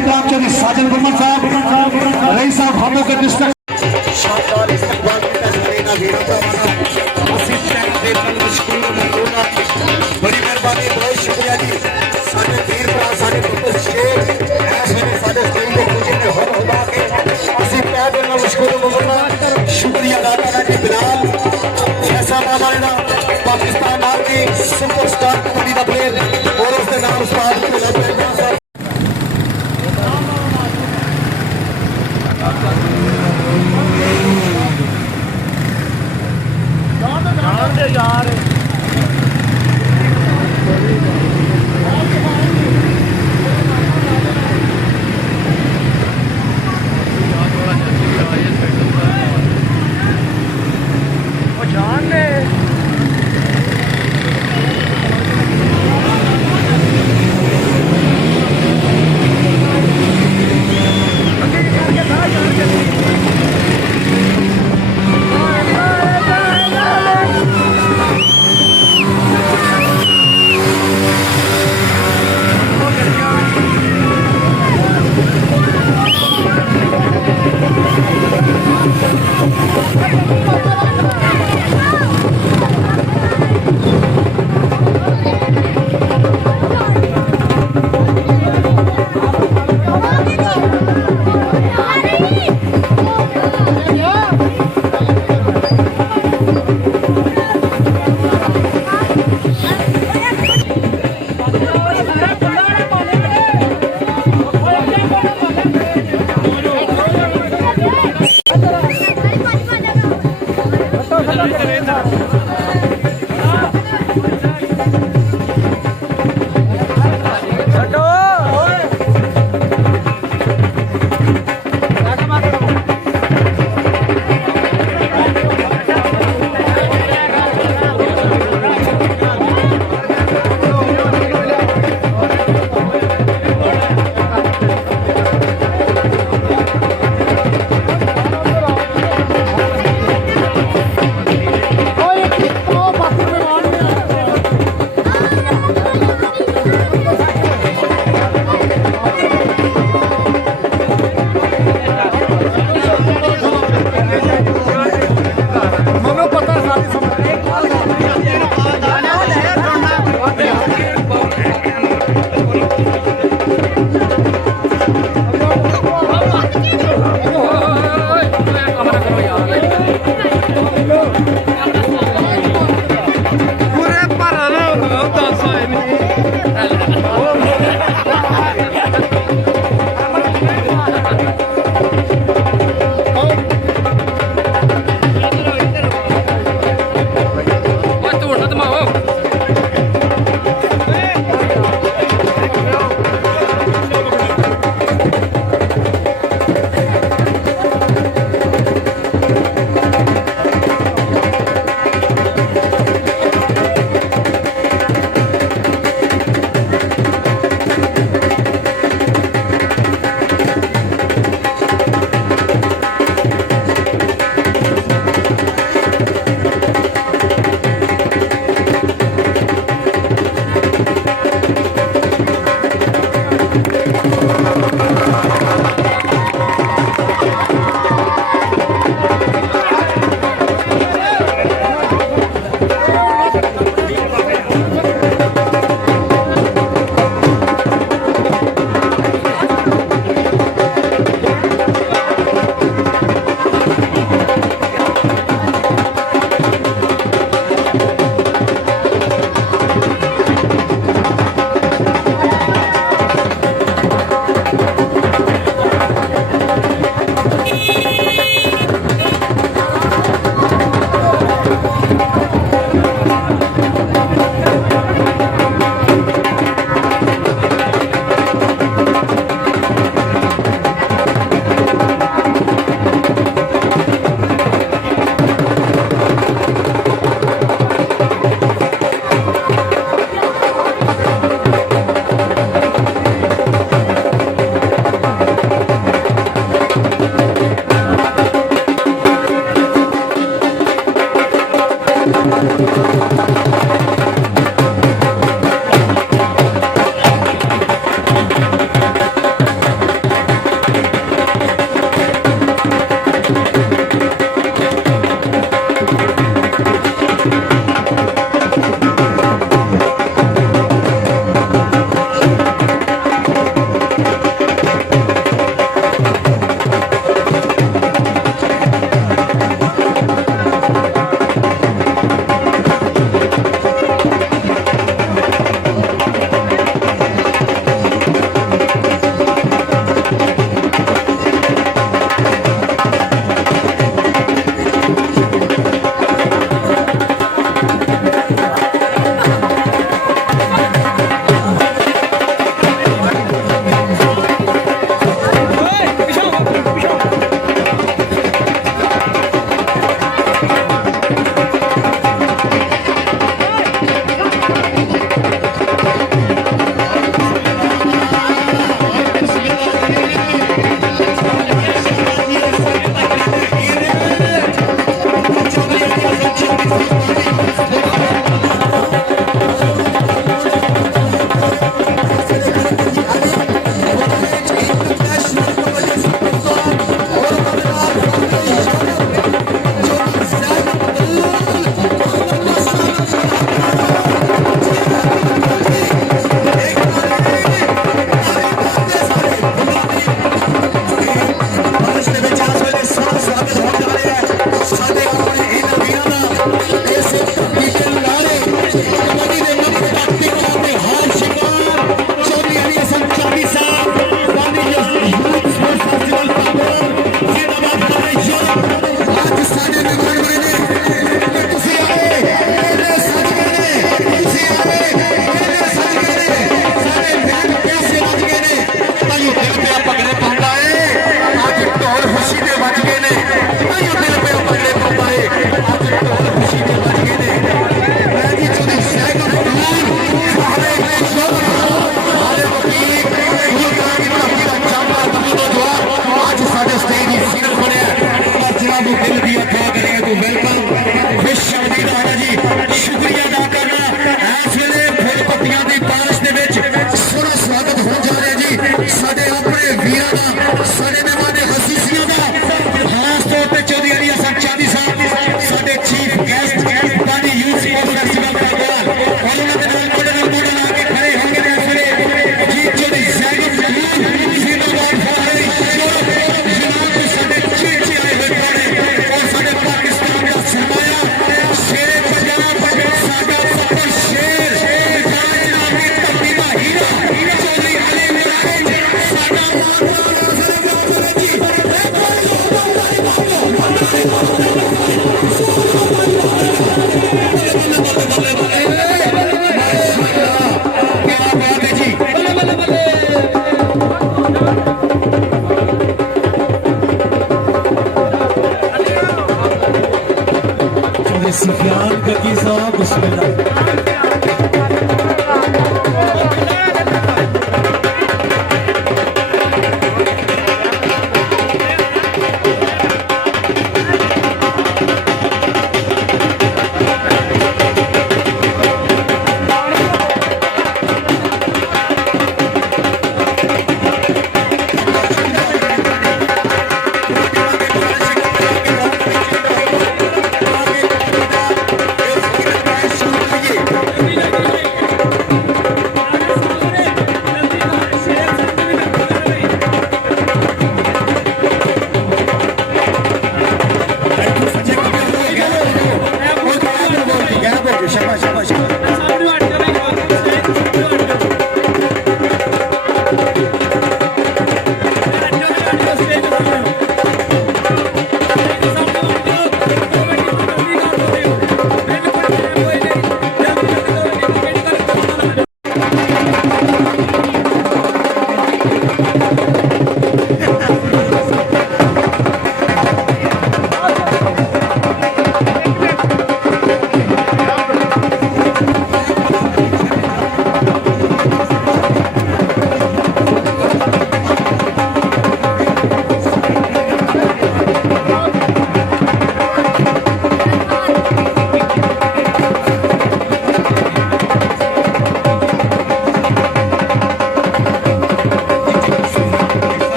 एहतराम चौधरी साजन गुरमन साहब, रईस साहब भामो के डिस्ट्रिक्ट शानदार इस्तकबाल की तस्वीरें का वीरों का बना मसीह टैंक देखकर मशहूर मंजूरना बड़ी मेहरबानी बहुत शुक्रिया जी सारे वीर भरा सारे पुत्र शेर ऐसे ने सारे स्टेज पे पूजे में हो खुदा के मसीह टैंक में मशहूर मंजूरना शुक्रिया अदा करना जी बिलाल ऐसा मामला पाकिस्तान नाम की सुपरस्टार कबड्डी का प्लेयर और उसके नाम उस्ताद साहब यार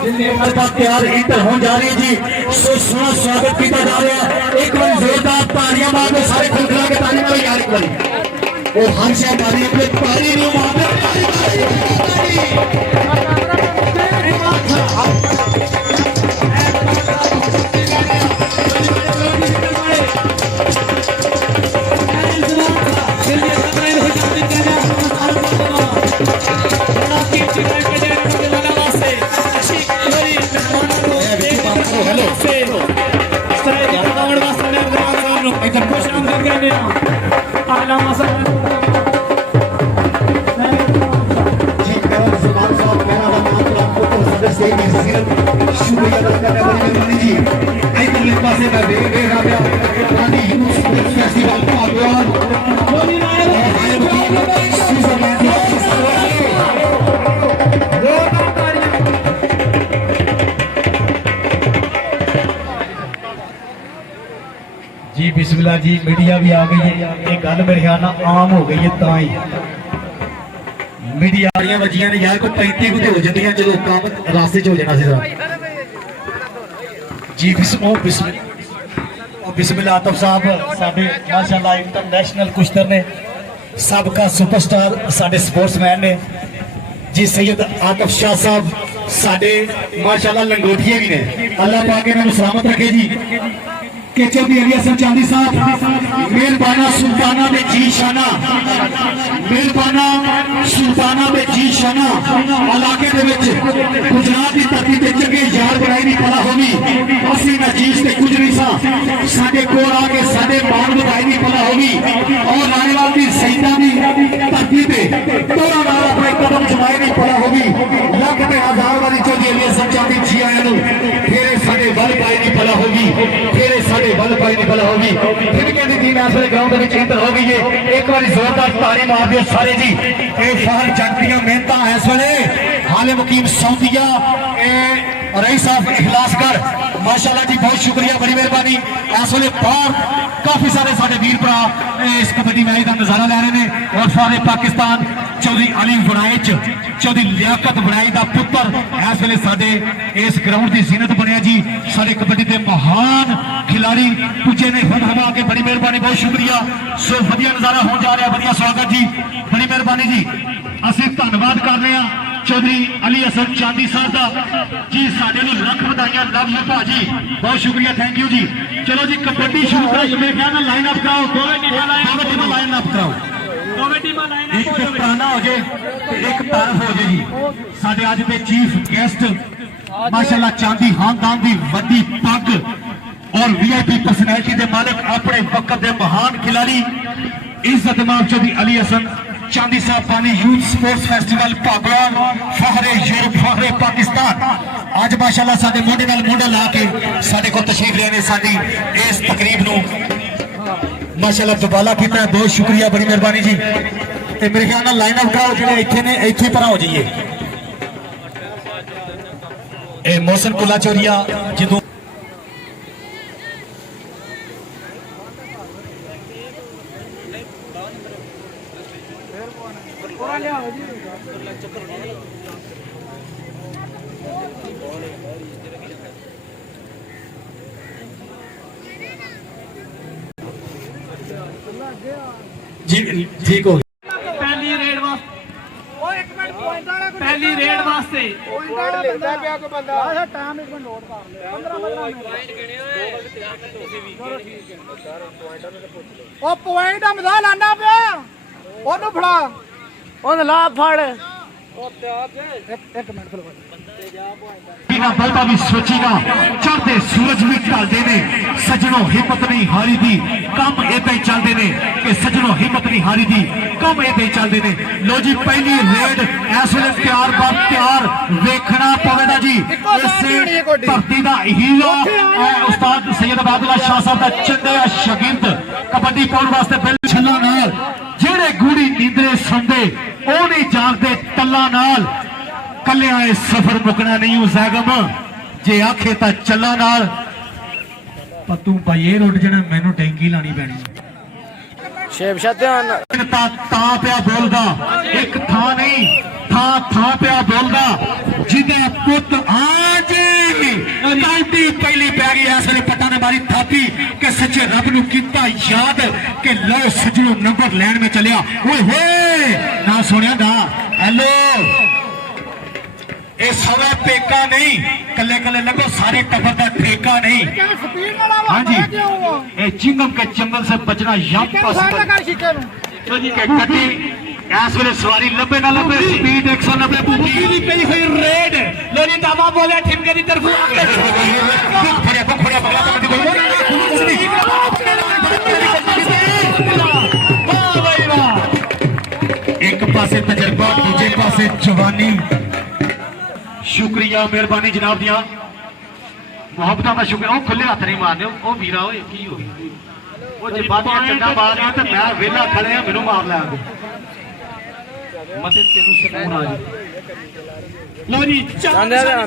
तैयार इंटर हो जा रही जी। सो सोना स्वागत किया जा रहा है। एक बार जोरदार तालियां मार दो सारे खिलखिला के ताली मारो यार एक बार। वो हंस है मारी अपने ताली नहीं मारते शुक्रिया अदा करने वाली मेहरबानी जी। इधर पासे मैं देख रहा था रानी यूथ स्पोर्ट्स फेस्टिवल पागवान जी बिस्मिल्लाह जी। मीडिया भी आ गई है। ये गल मेरे ख्याल नाल आम हो गई है ता ही मीडिया वालियां वजियां ने यार कोई 35 कुछ हो जांदियां चलो काम रास्ते च हो जाना सी जी। बिस्मिल्लाह आतफ साहब साडे माशाअल्लाह इंटरनेशनल कुश्तर ने सबका सुपरस्टार साडे स्पोर्ट्समैन ने जी। सैयद आतफ शाह साहब साडे माशाअल्लाह लंगोटिए भी ने। अल्लाह पाक इन्हां सलामत रखे जी। के चौधरी अली हसन चांदी साहब मेहरबाना सुल्ताना में जी शाना मेहरबाना सुल्ताना में जी शाना इलाके दे विच गुजरात की धरती ते चंगे यार बनाई नहीं पड़ा होगी। असी नजीज ते कुछ नहीं सा साडे कोल आके साडे मान बढ़ाई नहीं पड़ा होगी। और राणेवाल की शहीदां की धरती पे तोड़ा नाल अपने कदम जमाए नहीं पड़ा होगी। लख ते हजार वाली चौधरी अली हसन चांदी जी आया नु फेरे साडे बल पाई नहीं पड़ा होगी। फेरे बल पाई नहीं पला होगी। फिर कहती टीम इस वे ग्राउंड में एंटर हो गई है। एक बार जोरदार ताली मार दियो सारे जी। फहर जट दी मेहनत इस वे हाले मुकीम सौंदिया रही साहब इखलासगर माशाअल्लाह जी बहुत शुक्रिया बड़ी मेहरबानी। इस वे बाहर काफी सारे साडे वीर भरा इस कबड्डी मैच का नजारा ले रहे हैं। और सारे पाकिस्तान चौधरी अली वड़ाइच चौधरी लियाकत वड़ाई का पुत्र इस वे साडे इस ग्राउंड की जीनत बनया जी। साडे कबड्डी के महान खिलाड़ी पुजे ने फतहवा के बड़ी मेहरबानी बहुत शुक्रिया। सो वधिया नजारा हो जा रहा वधिया स्वागत जी बड़ी मेहरबानी जी। असं धन्यवाद कर रहे हैं चौधरी अली हसन चांदी साहब का जी। साडे नूं लख बधाइयां लव यू भाजी बहुत शुक्रिया थैंक यू जी। चलो जी कबड्डी शुरू कराइए। मेरे ख्याल नाल लाइन अप कराओ दोवें टीमां लाइन अप कराओ। एक पुराना हो जाए एक तारफ हो जाए जी। साडे अज दे चीफ गेस्ट माशाअल्लाह चांदी खानदान की वड्डी पग और वीआईपी पर्सनैलिटी के मालिक अपने वक्त के महान खिलाड़ी इज्जत इमाम चौधरी अली हसन चांदी साहब पानी यूथ स्पोर्ट्स फेस्टिवल पागवान फहरे यूरोप फहरे पाकिस्तान अज माशाअल्लाह साडे मोढे नाल मोढा ला के साडे को तशरीफ लेने साडी इस तकरीब नूं माशाअल्लाह दुबाला किया। बहुत शुक्रिया बड़ी मेहरबानी जी। ते मेरे ख्याल नाल लाइन अप कराओ जिहड़े इत्थे ने इत्थे पर हो जाइए। ए मोहसन कुला चोरिया जदों जी ठीक हो पहली रेड वास्ते पॉइंट मजा लाना पे फड़ा ला फड़ एक मिनट बलता भी सोचेगा चढ़ते सूरज भी ढलते ने सजनों हिम्मत नहीं हारी दी कम इदा ही चलते ने कि सजनों हिम्मत नहीं हारी दी कम इदा ही चलते ने। लो जी पहली रेड इस वे तैयार बार तैयार वेखना पवेगा जी। धरती का हीरो उस्ताद सैयद अबादुल्ला शाह साहब का चंगा शगिर्द कबड्डी पाउण वास्ते पहले छल्ला नाल जेड़े गूड़ी नींदरे सौंदे ओ नहीं जागते टल्ला नाल कलिया सफर मुकना नहीं हो जैगम जे आखे ता चला नाल पतू भाई ये रुट जाना मैनू टैंकी लानी पैनी ता पिया बोलदा एक था नहीं था पिया बोलदा जिदे पुत आन बारी थापी के सच्चे रब नू कीता याद के लो सजनों नंबर लैन में चलिया ओए होए ना सुनिया ना हेलो ये सवा पेका नहीं कले कले लगो सारे टब्बर का ठेका नहीं हाँ जी ये चिंगम के चंगल से बचना यम पॉसिबल तो जी के कटी इस वे सवारी लबे ना लबे स्पीड 190 पूरी पई हुई रेड लोनी दावा बोले ठिमके की तरफ खड़िया खड़िया बगला वाह भाई वाह एक पासे तजर्बा दूसरे पासे जवानी शुक्रिया मेहरबानी जनाब दिया मोहब्बत का शुक्र वो खुले हथ नहीं मारने वो वीरा हो की हो वो जे बात चंगा मार रहे तो मैं वेला खड़े हैं मैनू मार लिया मते तेनू सुकून आ जाए लो जी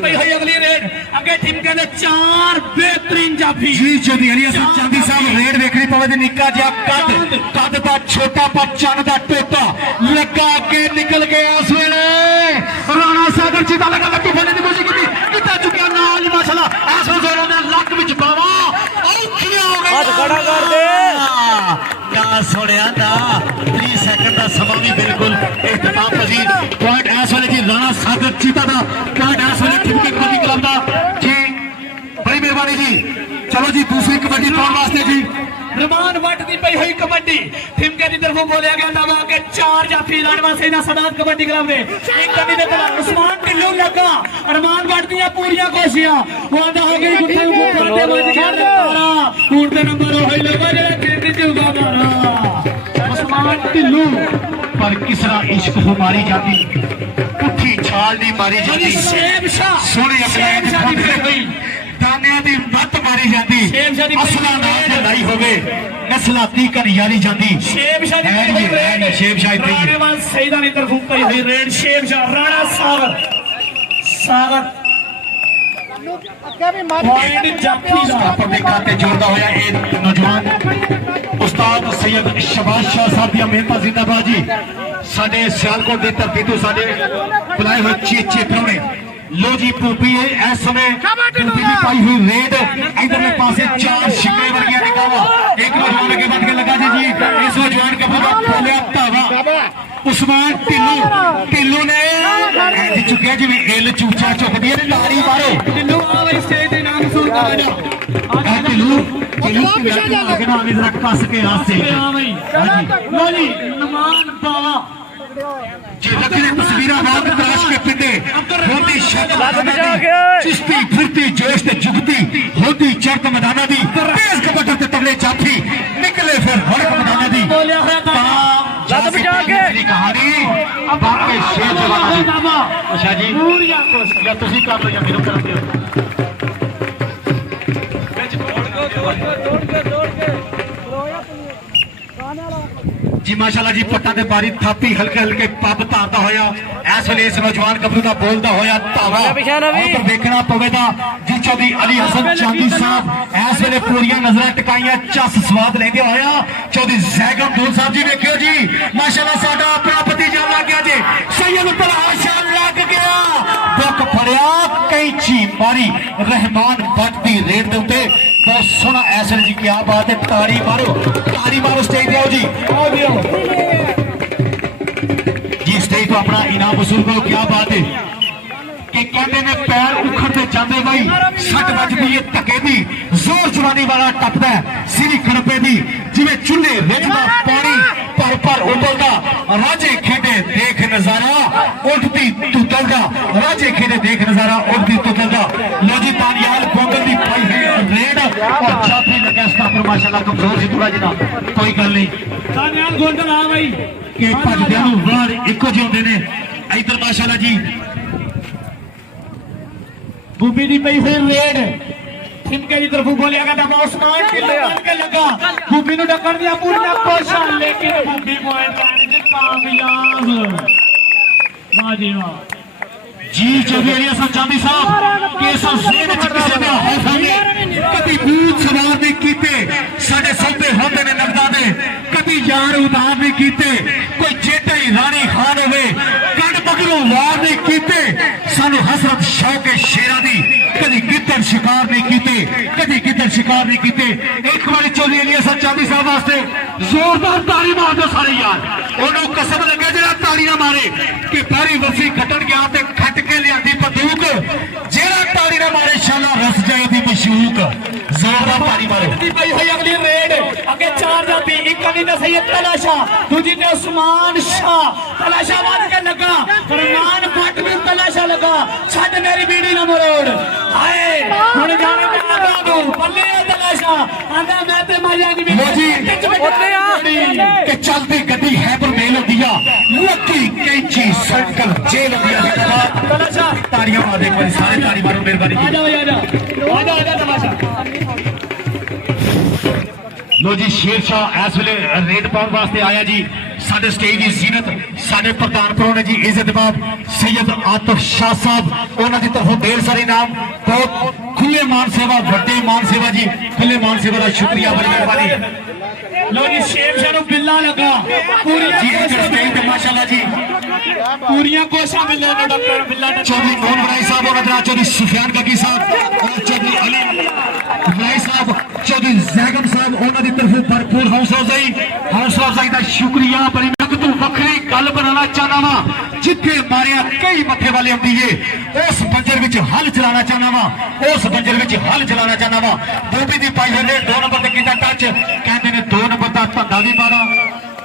पई होई अगली रेड अगे ठिमके ने चार बेहतरीन जाफी जी चौधरी अली हसन चांदी साहब रेड देखनी पवे ते निक्का जिहा कद कद दा छोटा पर चन दा टोटा लगा के निकल गया उस वेले राणा सागर चीता लगा लट्टू फड़ने की कोशिश की किता चुकिया नाल माशाल्लाह ऐसो जोरों ने लक विच पावा औखिया हो गया हाथ खड़ा कर दे ना सुनिया ना 30 सेकंड का समा भी बिल्कुल इख्तिताम पजीर पॉइंट इस वेले जी राणा सागर चीता दा पॉइंट इस वेले ठिमके कबड्डी क्लब दा जी बड़ी मेहरबानी जी चलो जी दूसरी कबड्डी पाउण वास्ते जी रमान वट दी पई हुई कबड्डी ठिमके दी तरफों बोलिया गया दवा के चार जाफी लाने वास्ते ना सदात कबड्डी क्लब ने एक कमी दे तला उस्मान ढिल्लो लगा रमान वट दी पूरीਆਂ कोशियां वादा हो गई गुੱਠੇ ऊपर ते बज गया तारा टूट दे नंबर होई लगा जेड़ा खेलदी चुगा मारा उस्मान ढिल्लो पर किसरा इश्क हो मारी जाती पुठी छाल दी मारी जाती शेब शाह सोनी अपने हुई दानिया दी मत मारी जाती असला नाल लड़ाई होवे नस्ला तीकन यारी जाती शेब शाह दी शेब शाह दी राणेवाल सईदा दी तरफों पई हुई रेड शेब शाह राणा सागर सागर पॉइंट जाफी पर देखा ते जोड़दा होया ए नौजवान उस्ताद सैयद शबाज शाह साहब दी मेहनत जिंदाबाद जी साडे सियालकोट दी धरती तो साडे बुलाए हुए चेचे प्राणे लो जी पूपी है इस समय पूपी की पाई हुई रेड इधरले पासे चार शिकवे वर्गिया निकावा एक नौजवान आगे बढ़ के लगा जी इस नौजवान के पूरा खोलिया धावा उस्मान ढिल्लो ने ऐ चुकिया जिवें गिल चूचा चुकदी है लारी मारो ढिल्लो आ भाई स्टेज दे नाम सुन का आ ढिल्लो आगे ना आगे जरा कस के रास्ते हां भाई लो जी नमान बावा जी रखने तस्वीरां बात तराश के पिंडे होती चिश्ती फिरती जोश ते जुगती होती चरत मैदाना दी तेज कबड्डी ते तगड़े जाफी निकले फिर हड़क मैदाना दी लत बचा के कहानी अब आपके शेर जवाना अच्छा जी पूरी कोशिश या तुसी कर लो या मेरे कर दियो विच दौड़ के जी माशाल्लाह जी पट्टा ते बारी थापी हल्के हल्के पब तारदा होया इस वेले इस नौजवान गबरू दा बोलदा होया धावा उधर देखना पवेगा जी चौधरी अली हसन चांदी साहब इस वेले पूरियां नजरां टकाइयां चस स्वाद लेंदे होया चौधरी जैगम दूर साहब जी देखियो जी माशाल्लाह साडा अपना भतीजा लग गया जी सैयद तलाशा लग गया बुक फड़िया कैंची मारी रहमान भट्ट दी रेड दे उत्ते बहुत सोहना ऐसे जी क्या बात है ताड़ी मारो स्टेज पे आओ जी जी स्टेज तो अपना इनाम वसूल करो क्या बात है कि कहते ने पैर उखड़ते जाते बई सट बजती है धक्के दी जोर जवानी वाला टपदा सिरी खड़पे दी जिवें चूल्हे रिझदा पानी पर उबलदा राजे खेडे देख नजारा उठती तुतलदा राजे खेडे देख नजारा उठती तुतलदा लो जी तानियाल पोंगल दी पाई हुई रेड और जाफी लगा स्टापर माशाल्लाह कमजोर सी थोड़ा जिना कोई गल नहीं तानियाल गोल्डन आ भाई के भजदे नु वार इको जिउंदे ने इधर माशाल्लाह जी बूबी दी पई हुई रेड ठिमके की तरफ बोलिया गया था उस्मान के लगा बूबी नु डकण दिया पूरी कोशिश लेकिन बूबी पॉइंट लाने से कामयाब वाह जी वाह जी चौधरी हसन चांदी साहब केसा जेब च किसे ने हौसला ने कभी भूत सवार नहीं कीते साडे सौदे होंदे ने नगदा दे कभी यार उधार नहीं कीते कोई चेता ही रानी खान होवे कण बगरों वार नहीं कीते सानू हसरत शौक शेरा दी कभी गिद्दड़ शिकार नहीं कीते, कभी किधर शिकार नहीं कीते। एक बार चौधरी इलियास चांदी साहब वास्ते जोरदार ताड़ी मार दो सारे यार। उन्होंने कसम लगे जरा ताड़ी ना मारे कि पैरी वसी खटन गया ते खट के लिया बंदूक, जरा ताड़ी ना मारे शाला रस जाए दी मशूक। जोरदार ताड़ी मारो। भाई भाई अगली रेड अगे 4 जाती, एक कभी ने सैयद तलाशा, दूजी ने उस्मान शाह। तलाशा मार के लगा, फरमान भट्ट भी तलाशा लगा। छड़ मेरी बीड़ी ना मरोड़, हाय हुन जाने मैं आगा दूं बल्ले तलाशा आंदा मैं ते मजा नहीं लो जी कि चलती गड्डी है पर मेल दिया लकी कैंची सर्कल जेल दिया। तलाशा ताड़ियां मार दे, एक बार सारे ताड़ी मारो मेहरबानी आ जाओ तलाशा। लो जी शेरशाह इस वेले रेड पाउन वास्ते आया जी। साडे स्टेज की जीनत साडे प्रधान प्रो ने जी इज्जतबाब सैयद आतिफ शाह साहब, उन्होंने की तरफों ढेर सारे नाम, बहुत खुले मान सेवा, वड्डे मान सेवा जी, खुले मान सेवा का शुक्रिया बड़ी मेहरबानी। लो जी शेरशाह नु बिल्ला लगा पूरी जी स्टेज पे माशाल्लाह जी पूरियां कोशिशां मिल रही डॉक्टर बिल्ला चौधरी मोहन बनाई साहब और अदरा चौधरी सुफियान काकी साहब और चौधरी अली बनाई साहब, चौधरी जैगम साहब, उन्होंने की तरफों भरपूर हौसला अफजाई का शुक्रिया। बड़ी मैं तू वखरी गल बनाना चाहना वा, जिथे मारिया कई मथे वाले आती है उस बंजर में हल चलाना चाहना वा, उस बंजर में हल चलाना चाहना वा। बोबी की पाई हुई 2 नंबर से किया टच, कहते ने 2 नंबर का धंधा भी मारा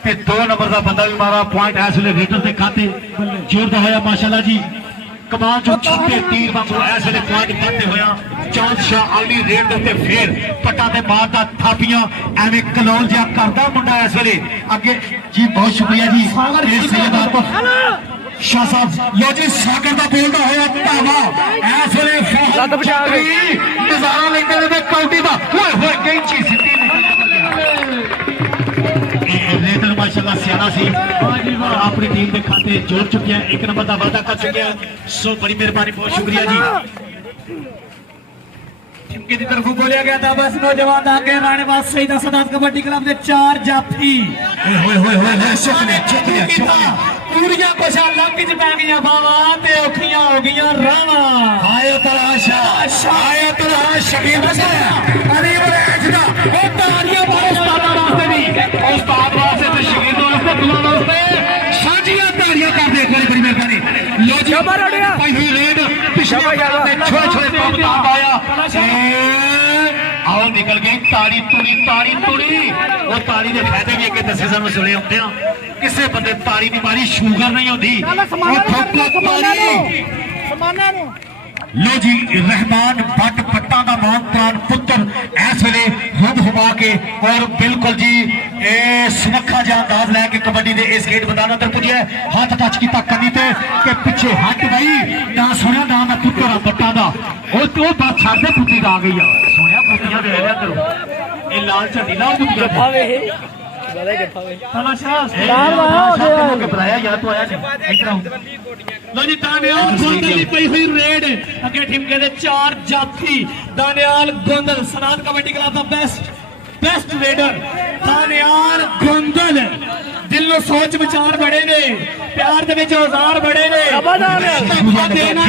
ते 2 नंबर का बंदा भी मारा। पॉइंट इस वे रेडर के खाते जोरदार होया माशाल्लाह जी। कमाल जो छुट्टे तीर वांगू इस वे पॉइंट करते होया चांद शाह अगली रेड के फिर पटा ते मारदा थापियां एवं कलोल जिहा करदा मुंडा इस वे अगे जी। बहुत शुक्रिया जी सैयद आतिफ शाह साहब। लो जी सागर का बोलता होया धावा इस वे नजारा लेंदे ने काउंटी दा होए होए कैंची सिੱਧੀ रेडर माशाल्लाह सियाना सी और अपनी टीम के खाते जोड़ चुके हैं, 1 नंबर का वादा कर चुके हैं। सो बड़ी मेहरबानी, बहुत शुक्रिया जी। टिमके की तरफ बोलिया गया था बस नौजवान आगे राणेबाज शहीद सदात कबड्डी क्लब के 4 जाफी पूरियां कोशा लंघ च पै गई बावा ते औखियां हो गई रावा। आए तलाशा आए तलाश शकील अली बलैच दा ओ तारियां मारो उस्ताद वास्ते भी, उस्ताद वास्ते ते शकील वास्ते दुआ वास्ते साझियां तारियां कर दे। बड़ी मेहरबानी। लो जी भाई हुई रेड पिछले छोटे पंप ताब आया आओ निकल गई ताड़ी तुड़ी वो ताड़ी के फायदे भी अगे दसे सानू सुने आते हैं। किसी बंदे ताड़ी की मारी शुगर नहीं होती। लो जी रहमान भट्ट पट्टा का मान प्राण पुत्र इस वे हम हुमा के और बिल्कुल जी सुनखा जहा अंदाज लैके कबड्डी के इस गेट मैदान अंदर पुजे हाथ टच किया कनी ते के पिछे हट गई ना सुनिया ना मैं पुत्र पट्टा का वो बात छाते पुट्टी आ गई सुनिया पुट्टियां दे रहे अंदर ये लाल झंडी लाओ पुट्टियां बुलाया यार तो आया इधर लो जी दानियाल गोंदल की पई हुई रेड अगे टिमके दे 4 जाफी। दानियाल गोंदल सनात कबड्डी क्लब का बेस्ट रेडर दानियाल गोंदल। दिल नो सोच विचार बड़े ने, प्यार दे विच औजार बड़े ने, देना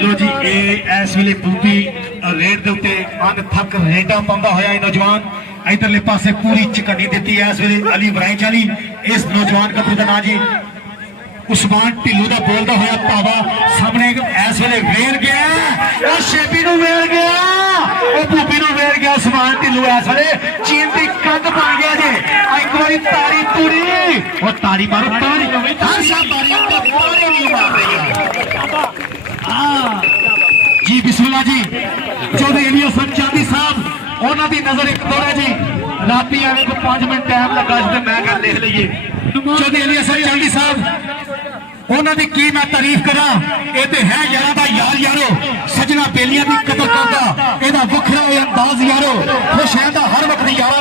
लो जी इस वे बूबी रेड के उत्ते अन थक रेडा पाँदा होया नौजवान इधरले पासे पूरी चिकनी दी है। इस वे अली इब्राहिम चाली इस नौजवान का ना जी उस्मान ढिल्लू का बोलता होया धावा सामने इस वे वेर गया शेपी वेर गया भूपी वेर गया उस्मान ढिल्लू इस वे चीन की कंध बन गया जी। एक बार तारी तुरी और तारी मारो तारी जी बिस्मिल्लाह जी। चौधरी इलियास चांदी साहब उन्होंने नजर एक दौरा जी राती आने को 5 मिनट टाइम लगा मैं क्या लिख लीए। चौधरी इलियास चांदी साहब उन्होंने की मैं तारीफ करा ये तो है यारा का यार यारो सजना बेलियां की कदर करता यदा वखरा अंदाज यारो खुश रहता हर वक्त यारा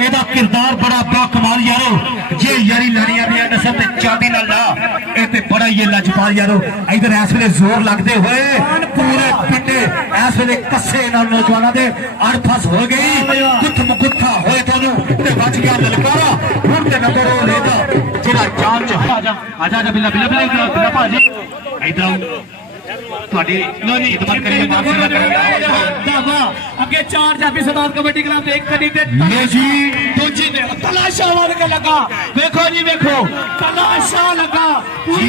यदा किरदार बड़ा बा कमाल यारो जे यारी लड़िया भी नसब चांदी ना ला ये बड़ा ये लजपाल यादव इधर इस वे जोर लगते हुए पूरे पिंडे इस वे कसे नौजवानों के अड़फस हो गई गुत्थ मुगुत्था होए थानू ते बच गया ललकारा हुण ते नंबर ओ लेदा जेड़ा जान च आजा आजा बिल्ला बिल्ला बिल्ला बिल्ला भाजी इधर आओ ਤੁਹਾਡੀ ਖਿਦਮਤ ਕਰੀਏ ਅੱਗੇ 4 ਜਾਫੀ ਸਰਦਾਰ ਕਬੱਡੀ ਕਲੱਬ ਦੇ ਇੱਕ ਕਦੀ ਤੇ ਲੈ ਜੀ ਦੂਜੀ ਤੇ ਤਲਾਸ਼ਾ ਵੜ ਕੇ ਲੱਗਾ ਵੇਖੋ ਜੀ ਵੇਖੋ ਤਲਾਸ਼ਾ ਲੱਗਾ ਜੀ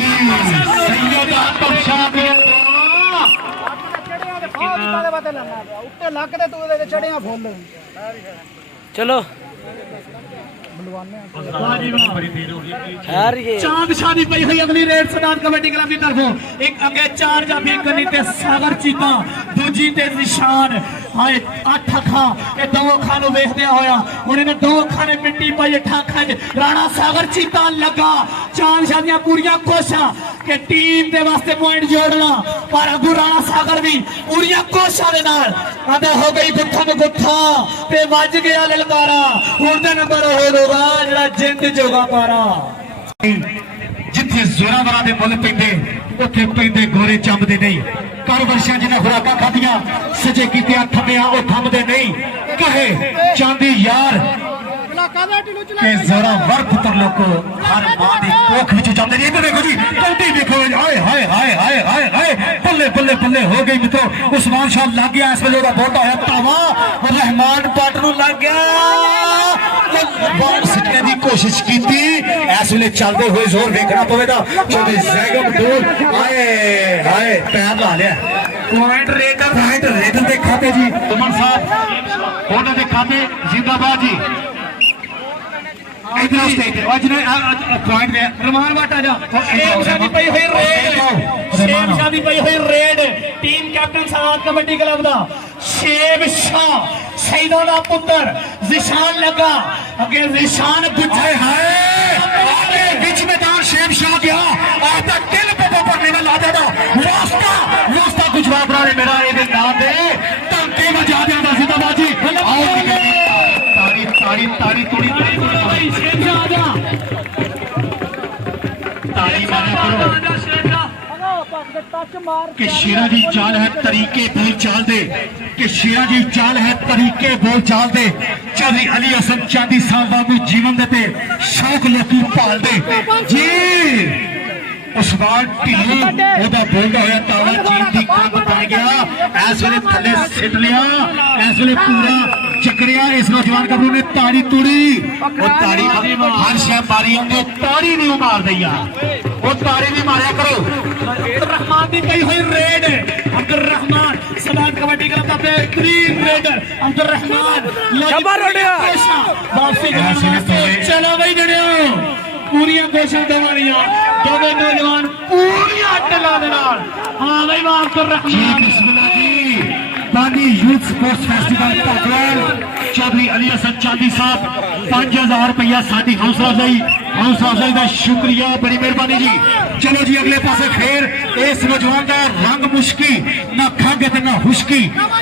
ਸੈਯਦ ਆਤਮ ਸ਼ਾਹ ਦੇ ਉੱਤੇ ਲੱਗ ਤੇ ਤੂੰ ਇਹਦੇ ਚੜਿਆ ਫੁੱਲ चलो ਚਾਂਦ ਸ਼ਾਦੀ ਪਈ ਹੋਈ ਅਗਲੀ ਰੇਡ ਸਰਦਾਰ ਕਬੱਡੀ ਕਲੱਬ ਦੀ ਤਰਫੋਂ ਇੱਕ ਅੱਗੇ 4 ਜਾਫੀ ਕਰਨੀ ਤੇ ਸਾਗਰ ਚੀਤਾ ਦੂਜੀ ਤੇ ਨਿਸ਼ਾਨ ਹਾਏ 8 ਅੱਖਾਂ ਇਹ ਦੋ ਅੱਖਾਂ ਨੂੰ ਵੇਖਦਿਆਂ ਹੋਇਆ ਹੁਣ ਇਹਨੇ ਦੋ ਅੱਖਾਂ ਨੇ ਮਿੱਟੀ ਪਾਈ ਅੱਠਾਂ ਅੱਖਾਂ 'ਚ ਰਾਣਾ ਸਾਗਰ ਚੀਤਾ ਲੱਗਾ ਚਾਂਦ ਸ਼ਾਦੀਆਂ ਪੂਰੀਆਂ ਕੋਸ਼ਾਂ ਕਿ ਟੀਮ ਦੇ ਵਾਸਤੇ ਪੁਆਇੰਟ ਜੋੜਨਾ ਪਰ ਅਗੂ ਰਾਣਾ ਸਾਗਰ ਵੀ ਪੂਰੀਆਂ ਕੋਸ਼ਾਂ ਦੇ ਨਾਲ ਆਂਦਾ ਹੋ ਗਈ ਗੁੱਥਾ ਨੂੰ ਗੁੱਥਾ ਤੇ ਵੱਜ ਗਿਆ ਲਲਕਾਰਾ ਹੁਣ ਦਾ ਨੰਬਰ ਹੋਵੇਗਾ ਜਿਹੜਾ ਜਿੰਦ ਜੋਗਾ ਪਾਰਾ ਜਿੱਥੇ ਜ਼ੋਰਾਵਰਾਂ ਦੇ ਮੁੱਲ ਪੈਂਦੇ ਉੱਥੇ ਪੈਂਦੇ ਗੋਰੇ ਚੰਬਦੇ ਨਹੀਂ ਕਰ ਵਰਸ਼ਾਂ ਜਿਹਨਾਂ ਖੁਰਾਕਾਂ ਖਾਧੀਆਂ ਸਜੇ ਕੀਤਿਆਂ ਥੰਮਿਆ ਉਹ ਥੰਮਦੇ ਨਹੀਂ ਕਹੇ ਚਾਂਦੀ ਯਾਰ ਕਿ ਜ਼ਰਾ ਵਰ ਪੁੱਤਰ ਲੋਕੋ ਹਰ ਮਾਂ ਦੀ ਕੋਖ ਵਿੱਚ ਜਾਂਦੇ ਨੇ ਇੱਧਰ ਦੇਖੋ ਜੀ ਕੌਡੀ ਦੇਖੋ ਹਾਏ ਹਾਏ ਹਾਏ ਹਾਏ ਹਾਏ ਹਾਏ ਬੱਲੇ ਬੱਲੇ ਬੱਲੇ ਹੋ ਗਈ ਮਿੱਤਰੋ ਉਸਮਾਨ ਸ਼ਾਹ ਲੱਗ ਗਿਆ ਇਸ ਵੇਲੇ ਉਹਦਾ ਬੋਲਦਾ ਹੋਇਆ ਧਾਵਾ ਰਹਿਮਾਨ ਪੱਟ ਨੂੰ ਲੱਗ ਗਿਆ ਬਾਲ ਸਿੱਟਣ ਦੀ ਕੋਸ਼ਿਸ਼ ਕੀਤੀ ਇਸ ਵੇਲੇ ਚੱਲਦੇ ਹੋਏ ਜ਼ੋਰ ਵੇਖਣਾ ਪਵੇਗਾ ਚੌਧਰੀ ਜ਼ੈਗਮ ਦੂਰ ਹਾਏ ਹਾਏ ਪੈਰ ਲਾ ਲਿਆ ਪੁਆਇੰਟ ਰੇਡਰ ਦੇ ਖਾਤੇ ਜੀ ਉਮਰ ਸਾਹਿਬ ਉਹਨਾਂ ਦੇ ਖਾਤੇ ਜ਼ਿੰਦਾਬਾਦ ਜੀ ਇਧਰ ਸਟੇਟ ਅੱਜ ਨੇ ਪੁਆਇੰਟ ਦੇ ਰਮਾਨ ਵਾਟ ਆ ਜਾ ਸ਼ੇਮ ਸ਼ਾਦੀ ਪਈ ਹੋਈ ਰੇਡ ਸ਼ੇਮ ਸ਼ਾਦੀ ਪਈ ਹੋਈ raid team captain Saad kabaddi club ਦਾ ਸ਼ੇਮ ਸ਼ਾਹ ਸੈਦਾਂ ਦਾ ਪੁੱਤਰ ਜ਼ਿਸ਼ਾਨ ਲੱਗਾ ਅੱਗੇ ਜ਼ਿਸ਼ਾਨ ਹਾਏ ਹਾਏ ਆਗੇ ਵਿੱਚ ਮੈਦਾਨ ਸ਼ੇਮ ਸ਼ਾਹ ਗਿਆ ਆ ਤਾਂ ਦਿਲ ਪਪਾ ਪਰਨੇ ਨਾਲ ਲਾ ਦੇਦਾ ਵਾਸਤਾ ਗੁਜਰਾਤ ਨੇ ਮੇਰਾ ਇਹਦੇ ਨਾਂ ਤੇ ਧੰਕੇ ਵਜਾ ਦਿੰਦਾ ਜ਼ਿੰਦਾਬਾਦ ਜੀ ਆਓ ਤਾੜੀ ਤਾੜੀ ਤੋੜੀ ਸ਼ੇਮ ਸ਼ਾਹ ਆ ਜਾ ਤਾੜੀ ਮਾਰਿਆ ਕਰੋ ਟੱਚ ਮਾਰ कि शेरा जी चाल है तरीके बोल चाल दे कि शेरा जी चाल है तरीके बोल चाल दे चौधरी अली हसन चांदी साहब वांगू जीवन देते शौक लोकी पाल दे जी उस्मान ढिल्लो ओदा बोलदा होया तावा जीत दी कंब बन गया इस वेले थल्ले सिट लिया इस वेले पूरा चकड़िया इस नौजवान गबरू ने ताड़ी तोड़ी और ताड़ी हर शय मारी आंदे ताड़ी नहीं मार दईया वो ताड़ी नहीं मारिया करो रहमान दी पई हुई रेड अब्दुल रहमान सलाद कबड्डी क्लब का बेहतरीन रेडर अब्दुल रहमान वापसी चलो भाई जड़ियो पूरियां कोशिशां दवानियां दोवें नौजवान पूरियां ढला दे नाल हां भाई वाह अब्दुल रहमान बिस्मिल्लाह जी दानी यूथ स्पोर्ट्स फेस्टिवल पटवार चौधरी अली हसन चांदी साहब 5000 रुपया साडी हौसला अफजाई का शुक्रिया बड़ी मेहरबानी जी चलो जी अगले पासे फिर इस नौजवान का रंग मुश्की ना खंग ना हुश्की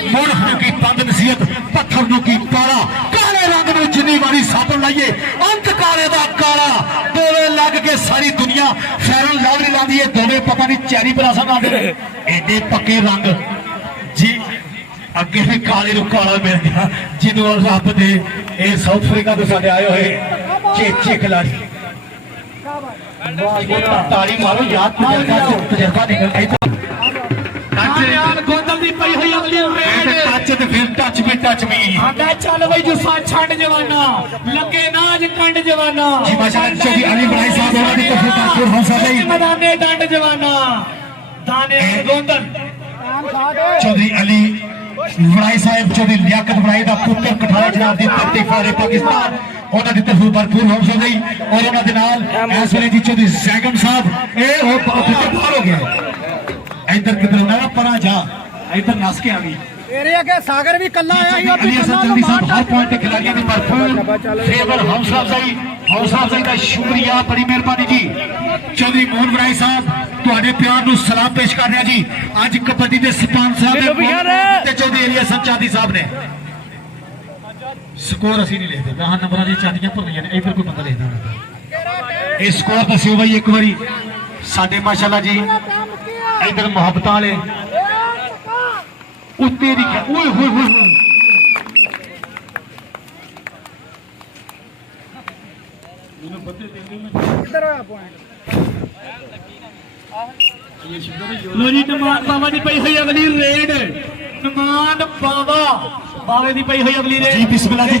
मुड़ की बंद नसीहत पत्थर नु की काला काले रंग में जिन्नी बारी साबन लाइए अंत काले दा काला दोवे लग के सारी दुनिया फैरन लावरी लादी है दोवे पता नहीं चैरी परासा ना दे एडे पक्के रंग जी अगे भी काले नु काला मिल गया जिन्हों रब दे साउथ अफ्रीका तो साडे आए हुए चेचे खिलाड़ी ताड़ी मारो याद तजर्बा निकल गोंदल दी पई हुई अगली रेड टच ते फिर टच मी आंदा चल भाई जुस्सा छंड जवाना लगे नाज कंड जवाना जी माशाल्लाह चौधरी अली बड़ाई साहब होना दी तरफ से हौसला दई मैदाने डंड जवाना दाने गोंदल चौधरी अली बड़ाई साहब चौधरी लियाकत बड़ाई दा पुत्र कठारा जनाब दी धरती फारे पाकिस्तान ਉਹਨਾਂ ਦੀ ਤਰਫੋਂ ਭਰਪੂਰ ਹੌਸਲਾ ਦੇਈ ਔਰ ਉਹਨਾਂ ਦੇ ਨਾਲ ਇਸ ਵੇਲੇ ਜੀ ਚੌਧਰੀ ਜ਼ੈਗਮ ਸਾਹਿਬ ਇਹ ਉਹ ਬਾਹਰ ਹੋ ਗਿਆ ਇੱਧਰ ਕਿਧਰ ਨਾ ਪਰਾਂ ਜਾ ਇੱਧਰ ਨਸ ਕੇ ਆ ਗਈ ਏਰੀਆ ਕੇ ਸਾਗਰ ਵੀ ਕੱਲਾ ਆਇਆ ਸੀ अली हसन चांदी साहब हर पॉइंट ते खिलाड़ियों की भरपूर फेवर हौसला अफजाई का शुक्रिया बड़ी मेहरबानी जी चौधरी मोहन बड़ाई साहब ਤੁਹਾਡੇ ਪਿਆਰ ਨੂੰ ਸਲਾਮ ਪੇਸ਼ ਕਰ ਰਿਹਾ ਜੀ ਅੱਜ ਕਬੱਡੀ ਦੇ स्पॉन्सर ਤੇ चौधरी अली हसन चांदी साहब ने स्कोर ਅਸੀਂ ਨਹੀਂ ਲਿਖਦੇ ਮੈਂ ਨੰਬਰਾਂ ਦੀਆਂ ਚਾਂਦੀਆਂ ਭਰਨੀਆਂ ਨੇ ਇਧਰ ਕੋਈ ਬੰਦਾ ਲਿਖਦਾ ਇਹ स्कोर ਦੱਸਿਓ ਬਾਈ ਇੱਕ ਵਾਰੀ ਸਾਡੇ ਮਾਸ਼ਾਅੱਲਾ ਜੀ ਇਧਰ ਮੁਹੱਬਤਾਂ ਵਾਲੇ ਉੱਤੇ ਦੀ ਓਏ ਹੋਏ ਹੋਏ ਕਿੱਧਰ ਹੋਇਆ ਪੁਆਇੰਟ ਲੋ ਜੀ ਨਮਾਨ ਬਾਬਾ ਦੀ ਪਈ ਹੋਈ ਅਗਲੀ ਰੇਡ ਨਮਾਨ ਬਾਵੇ ਦੀ ਪਈ ਹੋਈ ਅਗਲੀ ਰੇਡ ਜੀ ਬਿਸਮਿਲ੍ਲਾ ਜੀ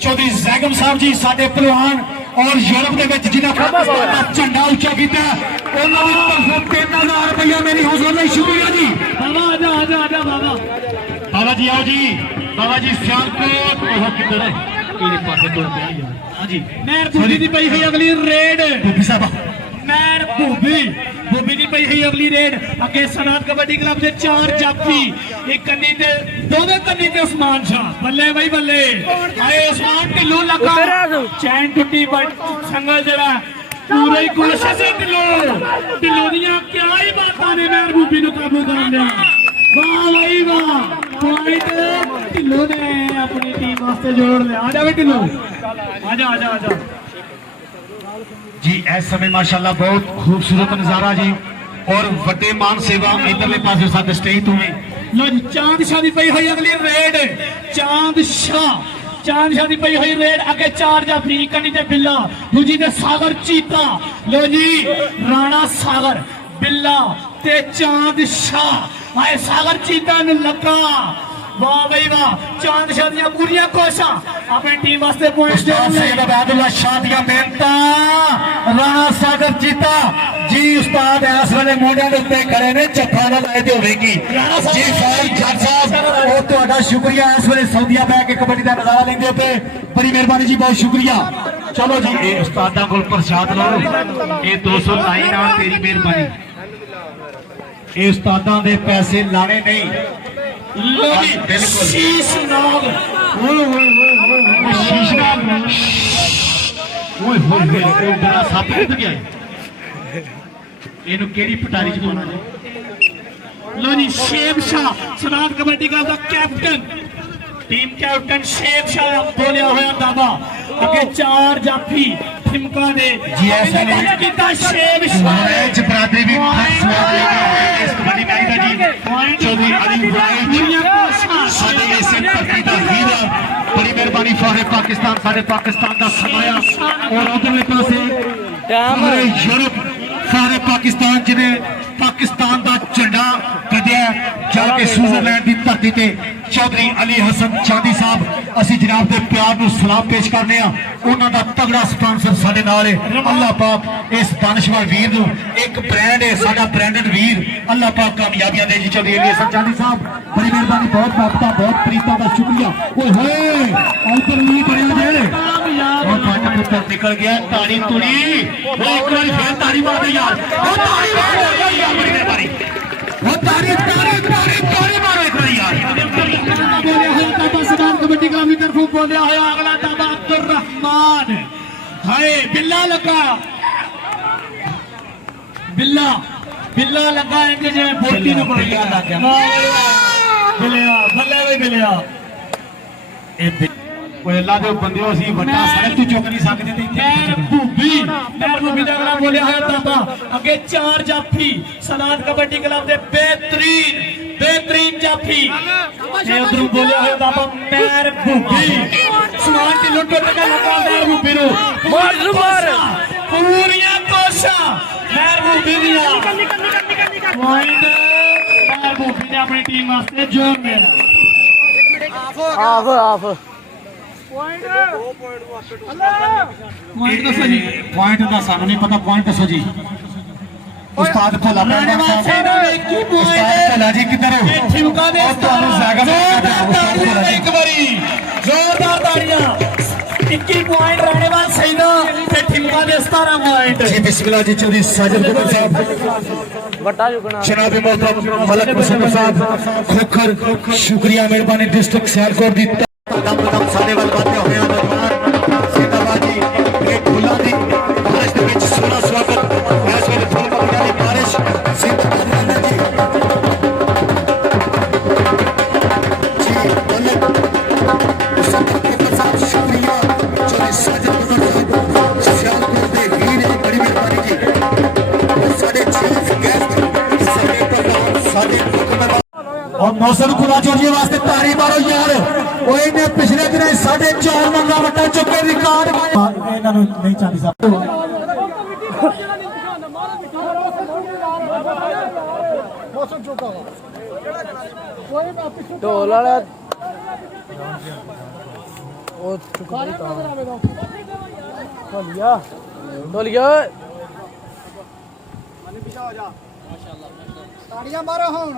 ਚੌਧਰੀ ਜ਼ੈਗਮ ਸਾਹਿਬ ਜੀ ਸਾਡੇ ਪਹਿਲਵਾਨ ਔਰ ਯੂਰਪ ਦੇ ਵਿੱਚ ਜਿਨ੍ਹਾਂ ਪਾਕਿਸਤਾਨ ਦਾ ਝੰਡਾ ਉੱਚਾ ਕੀਤਾ ਉਹਨਾਂ ਦੀ ਤਰਫੋਂ 3000 ਰੁਪਇਆ ਮੇਰੀ ਹੌਸਲਾ ਲਈ ਸ਼ੁਕਰੀਆ ਜੀ ਬਾਬਾ ਆਜਾ ਬਾਬਾ ਬਾਬਾ ਜੀ ਆਓ ਜੀ ਬਾਬਾ ਜੀ ਸਿਆਲਕੋਟ ਉਹ ਕਿੱਧਰ ਹੈ ਕਿਹੜੇ ਪਾਸੇ ਤੁਰ ਪਿਆ ਯਾਰ ਹਾਂਜੀ ਨਹਿਰ ਭੂਬੀ ਦੀ ਪਈ ਹੋਈ ਅਗਲੀ ਰੇਡ ਭੂਪੀ ਸਾਹਿਬ ਨਹਿਰ ਭੂਬੀ ਦੀ ਪਈ ਹੋਈ ਅਗਲੀ ਰੇਡ ਅੱਗੇ ਸਨਾਤ ਕਬੱਡੀ ਕਲੱਬ ਦੇ 4 ਜਾਫੀ ਇੱਕ ਕੰਨੀ ਤੇ ਦੋਵੇਂ ਕੰਨੀ ਤੇ ਉਸਮਾਨ ਸ਼ਾਹ ਬੱਲੇ ਬਈ ਬੱਲੇ ਆਏ ਉਸਮਾਨ ਢਿੱਲੋਂ ਲੱਗਾ ਚੈਨ ਟੁੱਟੀ ਬਟ ਸੰਗਲ ਜਿਹੜਾ ਪੂਰੀ ਕੋਸ਼ਿਸ਼ ਹੈ ਢਿੱਲੋਂ ਦੀਆਂ ਕਿਆ ਹੀ ਬਾਤਾਂ ਨੇ ਨਹਿਰ ਭੂਬੀ ਨੂੰ ਕਾਬੂ ਕਰਨ ਦੇ ਵਾਹ ਬਈ ਵਾਹ ਪੁਆਇੰਟ ਢਿੱਲੋਂ ਨੇ ਆਪਣੀ ਟੀਮ ਵਾਸਤੇ ਜੋੜ ਲਿਆ ਆ ਜਾ ਬਈ ਢਿੱਲੋਂ ਆਜਾ जी इस समय माशाल्लाह बहुत खूबसूरत नजारा जी और वड्डे मान सेवा इधरले पासे साथ स्टेज तो में ਲੋ ਜੀ ਚਾਂਦ ਸ਼ਾਹ ਦੀ ਪਈ ਹੋਈ ਅਗਲੀ ਰੇਡ ਚਾਂਦ ਸ਼ਾਹ ਦੀ ਪਈ ਹੋਈ ਰੇਡ ਅੱਗੇ 4 ਜਾਫੀ ਕੰਨੀ ਤੇ ਬਿੱਲਾ ਦੂਜੀ ਤੇ ਸਾਗਰ ਚੀਤਾ ਲੋ ਜੀ ਰਾਣਾ ਸਾਗਰ ਬਿੱਲਾ ਤੇ ਚਾਂਦ ਸ਼ਾਹ ਆਏ ਸਾਗਰ ਚੀਤਾ ਨੂੰ ਲੱਗਾ ਵਾਹ ਬਈ ਵਾਹ ਚਾਂਦ ਸ਼ਾਹ ਦੀਆਂ ਪੂਰੀਆਂ ਕੋਸ਼ਾਂ ਆਪਣੀ ਟੀਮ ਵਾਸਤੇ ਪੁਆਇੰਟ ਦੇ सैयद अबैदुल्ला शाह दियां मेहनतां राणा सागर जीता जी उस्ताद इस वेले मोढियां दे उत्ते खड़े ने जफ्फा ना लाए ते होवेगी जी फारूक जट साहब और तुहाडा शुक्रिया इस वेले सऊदीया बैठ के कबड्डी दा नजारा लेंदे पे बड़ी मेहरबानी जी बहुत शुक्रिया चलो जी ए उस्तादां कोल प्रसाद लो ए 200 लाई ना तेरी मेहरबानी ए उस्तादां दे पैसे लाने नहीं ਲੋ ਜੀ ਬਿਲਕੁਲ। ਸ਼ੀਸ਼ ਨਾਗ शीशनाग ओए होए होए बड़ा सप किੱਧ ਗਿਆ ਇਹਨੂੰ ਕਿਹੜੀ ਪਟਾਰੀ ਚ ਪਾਉਣਾ ਜੀ ਲੋ ਜੀ ਸ਼ੇਬ ਸ਼ਾਹ ਸਨਾਤ ਕਬੱਡੀ ਕਲੱਬ ਦਾ ਕੈਪਟਨ ਟੀਮ ਕੈਪਟਨ ਸ਼ੇਬ ਸ਼ਾਹ ਬੋਲਿਆ ਹੋਇਆ ਦਾਵਾ ਅੱਗੇ 4 ਜਾਫੀ ਠਿਮਕਾ ਦੇ ਜੀ ਐਸਾ ਇਹਨੇ ਕੀਤਾ ਸ਼ੇਬ ਸ਼ਾਹ ਮੈਚ ਬਰਾਦਰੀ ਵੀ ਖਾਸ ਇਸ ਕਬੱਡੀ ਮੈਚ ਦਾ ਜੀ ਚੌਧਰੀ ਅਲੀ ਵਾਹਿਦ ਸਾਡੇ ਇਸੇ ਧਰਤੀ ਦਾ ਹੀਰਾ ਬੜੀ ਮਿਹਰਬਾਨੀ ਫਾਰੇ ਪਾਕਿਸਤਾਨ ਸਾਡੇ ਪਾਕਿਸਤਾਨ ਦਾ ਸਮਾਇਆ ਔਰ ਉਧਰਲੇ ਪਾਸੇ ਯੂਰਪ ਸਾਰੇ ਪਾਕਿਸਤਾਨ ਜਿਹਨੇ ਪਾਕਿਸਤਾਨ ਦਾ ਝੰਡਾ ਕੱਢਿਆ ਜਾ ਕੇ ਸਵਿਟਜ਼ਰਲੈਂਡ ਦੀ ਧਰਤੀ ਤੇ ਚੌਧਰੀ ਅਲੀ ਹਸਨ ਚਾਂਦੀ ਸਾਹਿਬ ਅਸੀਂ ਜਨਾਬ ਦੇ ਪਿਆਰ ਨੂੰ ਸਲਾਮ ਪੇਸ਼ ਕਰਨੇ ਆ ਉਹਨਾਂ ਦਾ ਤਗੜਾ ਸਪਾਂਸਰ ਸਾਡੇ ਨਾਲ ਹੈ ਅੱਲਾਹ ਪਾਕ ਇਸ ਦਾਨਸ਼ਵਰ ਵੀਰ ਨੂੰ ਇੱਕ ਬ੍ਰਾਂਡ ਹੈ ਸਾਡਾ ਬ੍ਰਾਂਡਡ ਵੀਰ ਅੱਲਾਹ ਪਾਕ ਕਾਮਯਾਬੀਆਂ ਦੇ ਜੀ ਚੌਧਰੀ ਅਲੀ ਹਸਨ ਚਾਂਦੀ ਸਾਹਿਬ ਬੜੀ ਮਿਹਰਬਾਨੀ ਬਹੁਤ ਮੁਹੱਬਤਾਂ ਬਹੁਤ ਪ੍ਰੀਤਾਂ ਦਾ ਸ਼ੁਕਰੀਆ ਓਏ ਹੋਏ ਉਧਰ ਨਹੀਂ ਬਣਿਆ ਜੇ ਉਹ ਫਾਟਕ ਉੱਪਰ ਨਿਕਲ ਗਿਆ ਤਾੜੀ ਤੁੜੀ ਉਹ ਇੱਕ ਵਾਰੀ ਫੇਰ ਤਾੜੀ ਮਾਰ ਦੇ ਯਾਰ ਉਹ ਤਾੜੀ ਮਾਰ ਯਾਰ ਬੜੀ ਮਿਹਰਬਾਨੀ ਉਹ ਤਾੜੀ ਮਾਰੋ ਇੱਕ ਵਾਰੀ ਯਾਰ ਬੋਲਿਆ ਹੋਇਆ ਦਾਦਾ ਸਨਾਤ ਕਬੱਡੀ ਕਲੱਬ ਦੀ ਤਰਫੋਂ ਬੋਲਿਆ ਹੋਇਆ ਅਗਲਾ ਦਾਦਾ ਅਬਦੁਰ ਰਹਿਮਾਨ ਹਾਏ ਬਿੱਲਾ ਲੱਗਾ ਬਿੱਲਾ ਲੱਗਾ ਇੰਜ ਜਿਵੇਂ ਬੋਟੀ ਨੂੰ ਬਿੱਲਾ ਲੱਗ ਗਿਆ ਬਿੱਲਿਆ ਬੱਲੇ ਵੀ ਬਿੱਲਿਆ ਇਹ ਕੋਈ ਅੱਲਾ ਦੇ ਬੰਦਿਓ ਅਸੀਂ ਵੱਡਾ ਸੜਕ ਤੋਂ ਚੁੱਕ ਨਹੀਂ ਸਕਦੇ ਤੇ ਨਹਿਰ ਭੂਬੀ ਦਾ ਅਗਲਾ ਬੋਲਿਆ ਹੋਇਆ ਦਾਦਾ ਅੱਗੇ 4 ਜਾਫੀ ਸਨਾਤ ਕਬੱਡੀ ਕਲੱਬ ਦੇ ਬੇਹਤਰੀਨ ਜਾਫੀ ਇਹ ਉਧਰੋਂ ਬੋਲਿਆ ਹੋਇਆ ਦਾਦਾ ਨਹਿਰ ਭੂਬੀ ਸਮਾਨ ਢਿੱਲੋਂ ਟੁੱਟ ਕੇ ਲੱਗਾ ਨਹਿਰ ਭੂਬੀ ਨੂੰ ਪੂਰੀਆਂ ਕੋਸ਼ਾਂ ਨਹਿਰ ਭੂਬੀ ਦੀਆਂ ਪੁਆਇੰਟ ਨਹਿਰ ਭੂਬੀ ਨੇ ਆਪਣੀ ਟੀਮ ਵਾਸਤੇ ਜੋੜ ਲਿਆ ਆਫ ਪੁਆਇੰਟ ਪੁਆਇੰਟ ਦੱਸੋ ਜੀ ਪੁਆਇੰਟ ਦਾ ਸਾਨੂੰ ਨਹੀਂ ਪਤਾ ਪੁਆਇੰਟ ਦੱਸੋ ਜੀ ਉਸਤਾਦ ਭੋਲਾ ਕੀ ਉਸਤਾਦ ਭੋਲਾ ਜੀ ਕਿੱਧਰ ਹੋ ਠਿਮਕਾ ਦੇ ਉਹ ਤੁਹਾਨੂੰ ਜ਼ੈਗਮ ਉਸਤਾਦ ਭੋਲਾ ਜੀ ਇੱਕ ਵਾਰੀ ਜ਼ੋਰਦਾਰ ਤਾੜੀਆਂ 21 ਪੁਆਇੰਟ ਰਹਿਣੇਵਾਲ ਸੈਦਾ ਤੇ ਠਿਮਕਾ ਦੇ 17 ਪੁਆਇੰਟ जी बिस्मिल्लाह जी चौधरी साजिद कुमार साहब ਵੱਡਾ ਝੁਕਣਾ जनाब मोहतरम मलक मुसम्मद साहब खोखर शुक्रिया मेहरबानी डिस्ट्रिक्ट सियालकोट दी कदम साडे वाल बातें होया नौजवान जिंदाबाद जी एक फुल्लां दी बारिश दे विच सोहना स्वागत इस वेले फुल पकड़िया दी बारिश जिंदाबाद जी जी मलक मुसम्मद साहब शुक्रिया चौधरी साजिद कुमार साहब सियालकोट दे वीर बड़ी मेहरबानी जी और मौसम खुला चोरिए वास्ते तारी मारो यार ओए ने पिछले दिन 4.5 मन का वटा चुके रिकॉर्ड ਇਹਨਾਂ ਨੂੰ ਨਹੀਂ ਚਾਹੀਦੀ ਸਾਹਿਬ मौसम चौका कोई मैं पिछले ਢੋਲ ਵਾਲਾ ਉਹ बारी में नजर आवेगा ਢੋਲੀਆ ਢੋਲੀਆ ताड़ियां मारो हुन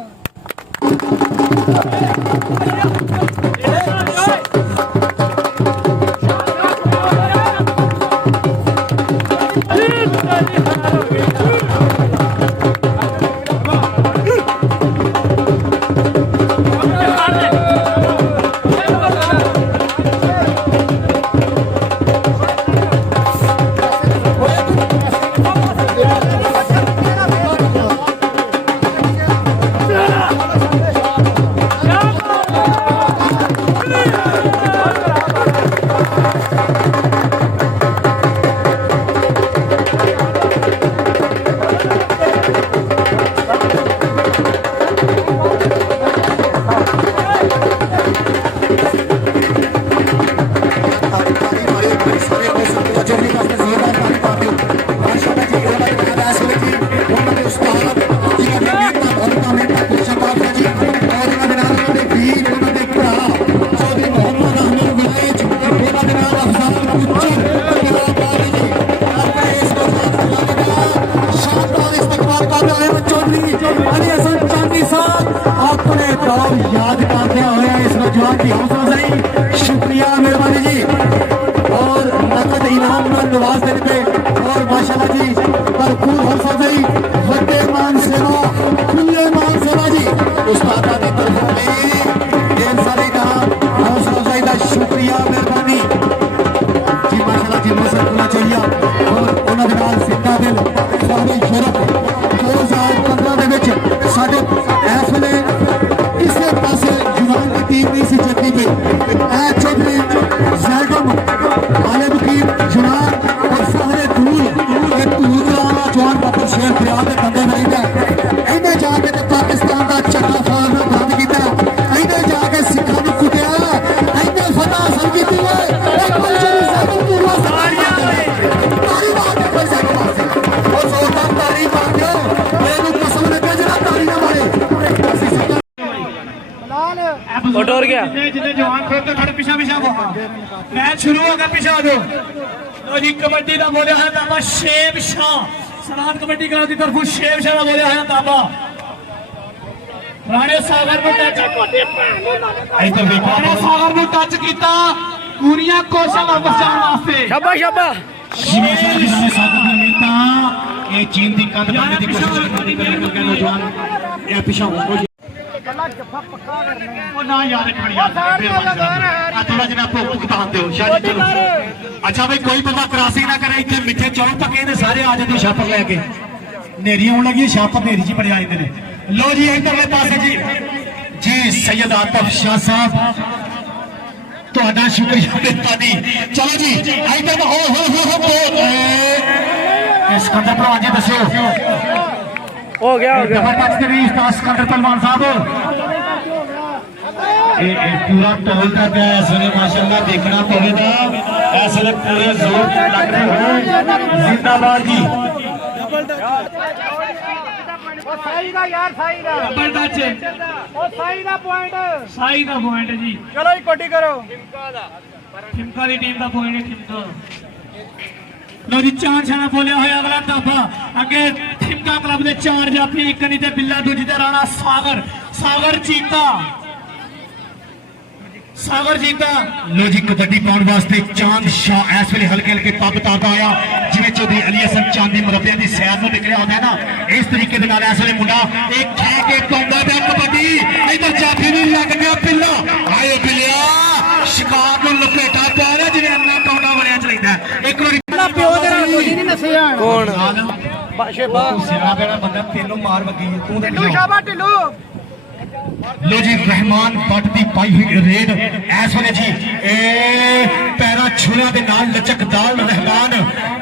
अपने दौर याद करते हुए इस नौजवान की हौसला अफजाई शुक्रिया मेहरबानी जी और नकद इनाम में नवाज देने पे और माशाल्लाह जी भरपूर हौसला अफजाई वड्डे मान सेवा खुले मान सेवा जी उस्तादा की तरफ में ढेर सारे इनाम हौसला अफजाई का शुक्रिया मेहरबानी जी माशाल्लाह जी मौसम खुला चाहिए और उन्होंने नाल जिंदा दिल सारे यूरोप 2015 ਦੇ ਵਿੱਚ ਸਾਡੇ ਇਸ ਵੇਲੇ ਕਿਸੇ ਪਾਸੇ ਜਵਾਨ ਦੀ ਟੀਮ ਨਹੀਂ ਸੀ ਚੱਲਦੀ ਪਈ ਐ ਚੌਧਰੀ ਜ਼ੈਗਮ ਆਲੇ ਵਕੀਲ ਜਵਾਨ ਔਰ ਸਾਰੇ ਦੂਰ ਇਹ ਧੂਲ ਵਾਲਾ ਜਵਾਨ ਬਾਬਰ ਸ਼ੇਰ ਦਰਿਆ ਦੇ ਕੰਢੇ ਰਹਿੰਦਾ ਇਹਨੇ ਜਾ ਕੇ ਤੇ ਪਾਕਿਸਤਾਨ ਦਾ ਚੱਕਾ ਫਾੜਨਾ ਬੰਦ ਕੀਤਾ ਇਹਨੇ ਜਾ ਕੇ ਸਿੱਖਾਂ ਨੂੰ ਕੁੱਟਿਆ ਇਹਨੇ ਫਤਹ ਹਾਸਲ ਕੀਤੀ ਹੈ ਇੱਕ ਮਲਜਰੀ ਜ਼ੈਗਮ ਦੀ ਤਾਰੀਆਂ ਤਾਰੀ ਮਾਰ ਕੇ ਜ਼ੈਗਮ ਉਹ ਜ਼ੋਰਦਾਰ ਤਾਰੀ ਮਾਰ ਦਿਓ ਮੈਨੂੰ ਪਸੰਦ ਲੱਗਾ ਜਿਹੜਾ ਤਾਰੀ ਨਾ ਮਾਰੇ बिलाल ਉਹ ਡੋਰ ਗਿਆ जितने जवान खोते थोड़े पीछा पीछा वो मैच शुरू होगा पीछा दो लो जी कबड्डी का बोलिया है दाबा शेब शाह सनात कबड्डी क्लब की तरफ शेब शाह का बोलिया है दाबा राणे सागर में टच ਇੱਧਰ ਵੇਖੋ राणे सागर में टच किया पूरियां कोशिशां बचाने वास्ते ਸ਼ਾਬਾ ਸ਼ਾਬਾ ਜਿਵੇਂ ਸਾਹਿਬ ਜਿਨ੍ਹਾਂ ਨੇ ਸਾਥ ਦਿੱਤਾ ਨੇਤਾ ਇਹ ਚੀਨ ਦੀ ਕੰਧ ਬਣਨੇ ਦੀ ਕੋਸ਼ਿਸ਼ ਕਰਦੇ ਕਰਦੇ ਨੌਜਵਾਨ ਇਹ ਪਿਛਾਂ ਹੋ गला जफा पक्का करना ਉਹ ਨਾ ਯਾਦ ਰੱਖਣ ਯਾਰ ਆ ਥੋੜਾ ਜਿਹਾ ਭੁੱਖ ਭੁਗਤਾਨ ਦਿਓ ਸ਼ਾਇਦ ਚਲੋ ਅੱਛਾ ਬਈ ਕੋਈ ਬੰਦਾ ਕ੍ਰਾਸਿੰਗ ਨਾ ਕਰੇ ਇੱਥੇ ਮਿੱਠੇ ਚੌਲ ਪੱਕੇ ਨੇ ਸਾਰੇ ਆ ਜਾਂਦੇ ਛਾਪਰ ਲੈ ਕੇ ਨੇਰੀ ਆਉਣ ਲੱਗੀ ਛਾਪਰ ਨੇਰੀ ਜੀ ਬੜੇ ਆ ਜਾਂਦੇ ਨੇ ਲੋ ਜੀ ਇੱਧਰਲੇ ਪਾਸੇ ਜੀ ਜੀ ਸੈयद ਆਤਫ ਸ਼ਾਹ ਸਾਹਿਬ ਤੁਹਾਡਾ ਸ਼ੁਕਰੀਆ ਮਿਹਰਬਾਨੀ ਚਲੋ ਜੀ ਇੱਧਰ ਹੋ ਇਸ ਕੰਦਰ ਭਰਾ ਜੀ ਦੱਸਿਓ ਹੋ ਗਿਆ जबरदस्त करी सिकंदर पहलवान साहब ये पूरा टोल कर गया इस वे माशाल्लाह देखना पड़ेगा इस वे पूरे जोर लग रहे हैं जिंदाबाद जी साई दा यार साई दा डबल टच ओ साई दा पॉइंट साई का पॉइंट जी चलो जी कोटी करो ठिमका की टीम का पॉइंट है ठिमका लो जी चार छाना बोलिया होया अगला दाबा अगे ठिमका क्लब दे चार जाफी एक नहीं ते बिल्ला दूजी ते राणा सागर सागर चीता लो जी कबड्डी पाउन वास्ते चांद शाह इस वे हल्के हल्के पब तारदा आया जिवें चौधरी अली हसन चांदी मुरब्बिया की सैर में निकलिया होता है ना इस तरीके के नाल इस वे मुंडा एक खा के पाउंदा पिया कबड्डी इधर जाफी भी लग गया पिल्ला आयो पिलिया शिकार नूं लपेटा पा रहा जिवें अन्ना पाउंडा बनिया चलदा एक बार प्यो दे नाल कोई नहीं नसिया ਕੌਣ सिरा बेड़ा बंदा तेनों मार वगी तू टिल्लू शाबा टिल्लू लो जी रहमान भट्ट की पाई हुई रेड इस वे जी पैरा छुरिया के नाल लचकदार रहमान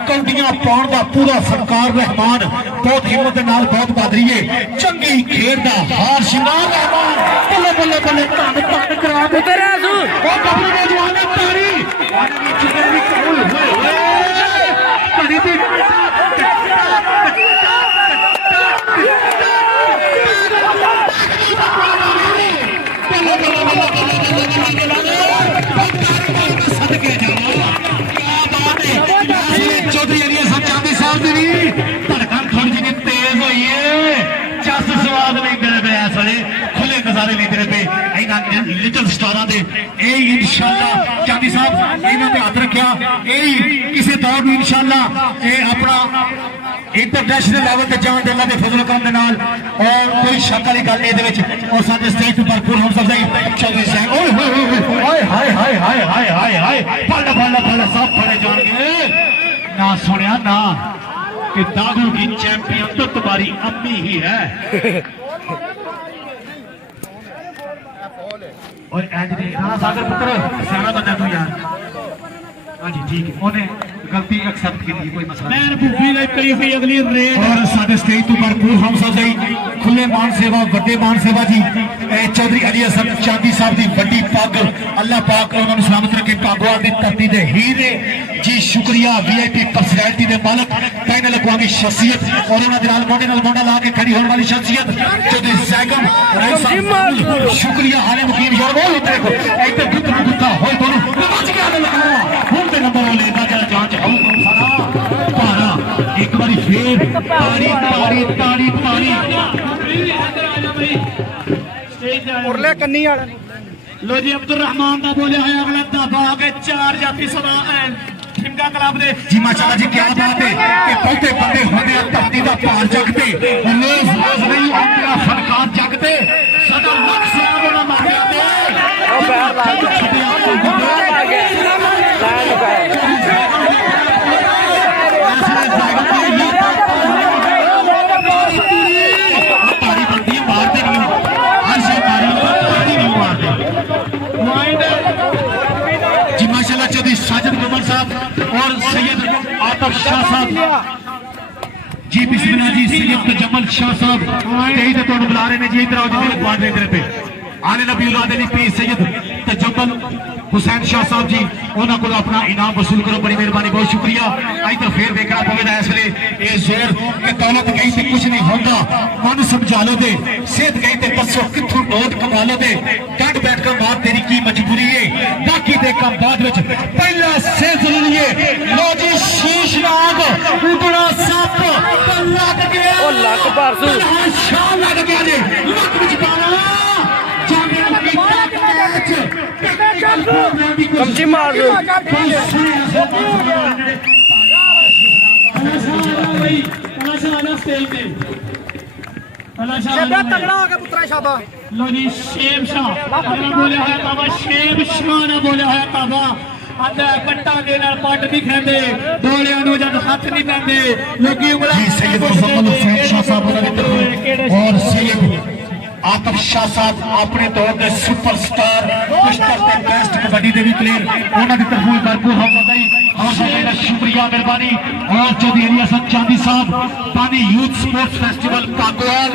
कौडियां पाउण का पूरा फनकार रहमान बहुत हिम्मत के नाल बहुत बहादुरी है चंगी खेड का हार शिंगार रहमान उतर आसू ਉਹ ਗੱਭਰੂ ਨੌਜਵਾਨ ਨੇ ਤਾੜੀ ਉਹਨੇ ਵੀ ਚੁੱਕੇ ਵੀ ਹੋਏ ਹੋਏ ਹੋਏ ਕਦੀ ਤੇ ਸਦਕੇ ਜਾਵਾਂ ਚੌਧਰੀ ਅਲੀ ਹਸਨ ਚਾਂਦੀ ਸਾਹਿਬ ਦੀ ਵੀ ਧੜਕਣ ਥੋੜੀ ਜਿਹੀ ਤੇਜ਼ ਹੋਈ ਏ ਚੱਸ ਸਵਾਦ ਲੈਂਦੇ ਨੇ ਇਸ ਵੇਲੇ ਖੁੱਲੇ ਨਜ਼ਾਰੇ ਲੈਂਦੇ ਨੇ ਪਏ ਇਹਨਾਂ ਲਿਟਲ ਸਟਾਰਾਂ ਦੇ ਇਹ ਇਨਸ਼ਾਅੱਲਾ ਚਾਂਦੀ ਸਾਹਿਬ ਇਹਨਾਂ ਤੇ ਹੱਥ ਰੱਖਿਆ ਇਹ ਕਿਸੇ ਦੌਰ ਨੂੰ ਇਨਸ਼ਾਅੱਲਾ ਇਹ ਆਪਣਾ ਇੰਟਰਨੈਸ਼ਨਲ ਲੈਵਲ ਤੇ ਜਾਣ ਦੇ ਅੱਲਾ ਦੇ ਫਜ਼ਲ ਕਰਮ ਦੇ ਨਾਲ ਔਰ ਕੋਈ ਸ਼ੱਕ ਵਾਲੀ ਗੱਲ ਇਹਦੇ ਵਿੱਚ ਔਰ ਸਾਡੇ ਸਟੇਜ ਤੇ ਭਰਪੂਰ ਹੌਸਲਾ ਅਫਜ਼ਾਈ ਚੌਧਰੀ ਸਾਹਿਬ ਓਏ ਹੋਏ ਹੋਏ ਹਾਏ ਹਾਏ ਹਾਏ ਹਾਏ ਹਾਏ ਹਾਏ ਫੜ ਸਭ ਫੜੇ ਜਾਣਗੇ ना सुनिया ना कि दागू की चैंपियन तो तुम्हारी अम्मी ही है और राणा सागर पुत्र सियाना बंदा तू यार हाँ जी ठीक है उन्हें गलती एक्सेप्ट की थी कोई मसला मैं भूखी ने करी हुई अगली रेड और साडे स्टेज तो भरपूर हौसला अफजाई खुले मान सेवा वड्डे मान सेवा जी चौधरी अली हसन चांदी साहब की वड्डी पग अल्लाह पाक उन्होंने सलामत रखे पागवाल की धरती के हीरे जी शुक्रिया VIP पर्सनैलिटी के मालक बैन अल-अक़वामी शख्सियत और उन्होंने मोढे नाल मोढा ला के खड़ी होने वाली शख्सियत चौधरी जैगम राय साहब शुक्रिया हाले मुकीम यार वो देखो इधर गुत्ता गुत्ता होए दोनों बच के आने लगा हुन ते नंबर लेदा जा जांच हम सारा पारा एक बारी फिर ताड़ी ताड़ी ताड़ी ताड़ी उरले कन्नी वाले लो जी अब्दुल रहमान का बोलिया है अगला दबा के 4 जाफी सदा ठिमका क्लब दे जी माशाल्लाह जी क्या बात है कि बहुते बंदे होंगे धरती का पार जगते रोज रोज नहीं आते फनकार जगते सदा लख सलाम होना मांगे चौधरी साजिद गुमर साहब और सैयद आतफ शाह साहब जी बिस्मिल्लाह जी सैयद तजम्मल शाह साहब तेई ते तुहानू बुला रहे ने जी इधर आओ जी बात इधर पे आले नबी औलाद अली पी सैयद तजम्मल हुसैन शाह साहब जी उन्होंने को अपना इनाम वसूल करो बड़ी मेहरबानी बहुत शुक्रिया अज तो फिर देखना पवेगा इस वे ये जोर कि दौलत गई तो कुछ नहीं होता मन समझा लो दे सेहत गई तो दसो कितों नोट कमा लो दे डट बैठ कर बात तेरी की मजबूरी है बाकी दे काम बाद में पहला से जरूरी है लो जी शीश नाग उड़ना सप लग गया ओ लक परसू शाह लग गया जी लक विच पाना कमची मार दो शेबा तगड़ा हो गया पुत्रा शाबा लो जी शेब शाह बोलिया है बाबा शेब शाह ने बोलिया है बाबा आंदा कट्टा दे नाल पट नहीं खेंदे बोलिया नु जद हाथ नहीं पैंदे लोकी उंगला जी सैयद मुजम्मल हुसैन शाह साहब और सैयद आतफ शाह साहब अपने दौर के सुपरस्टार कुश्तर ते बेस्ट कबड्डी दे भी प्लेयर उन्हां दी तरफों भरपूर हौसला दा शुक्रिया मेहरबानी और चौधरी अली हसन चांदी साहब पानी यूथ स्पोर्ट्स फेस्टिवल पागवाल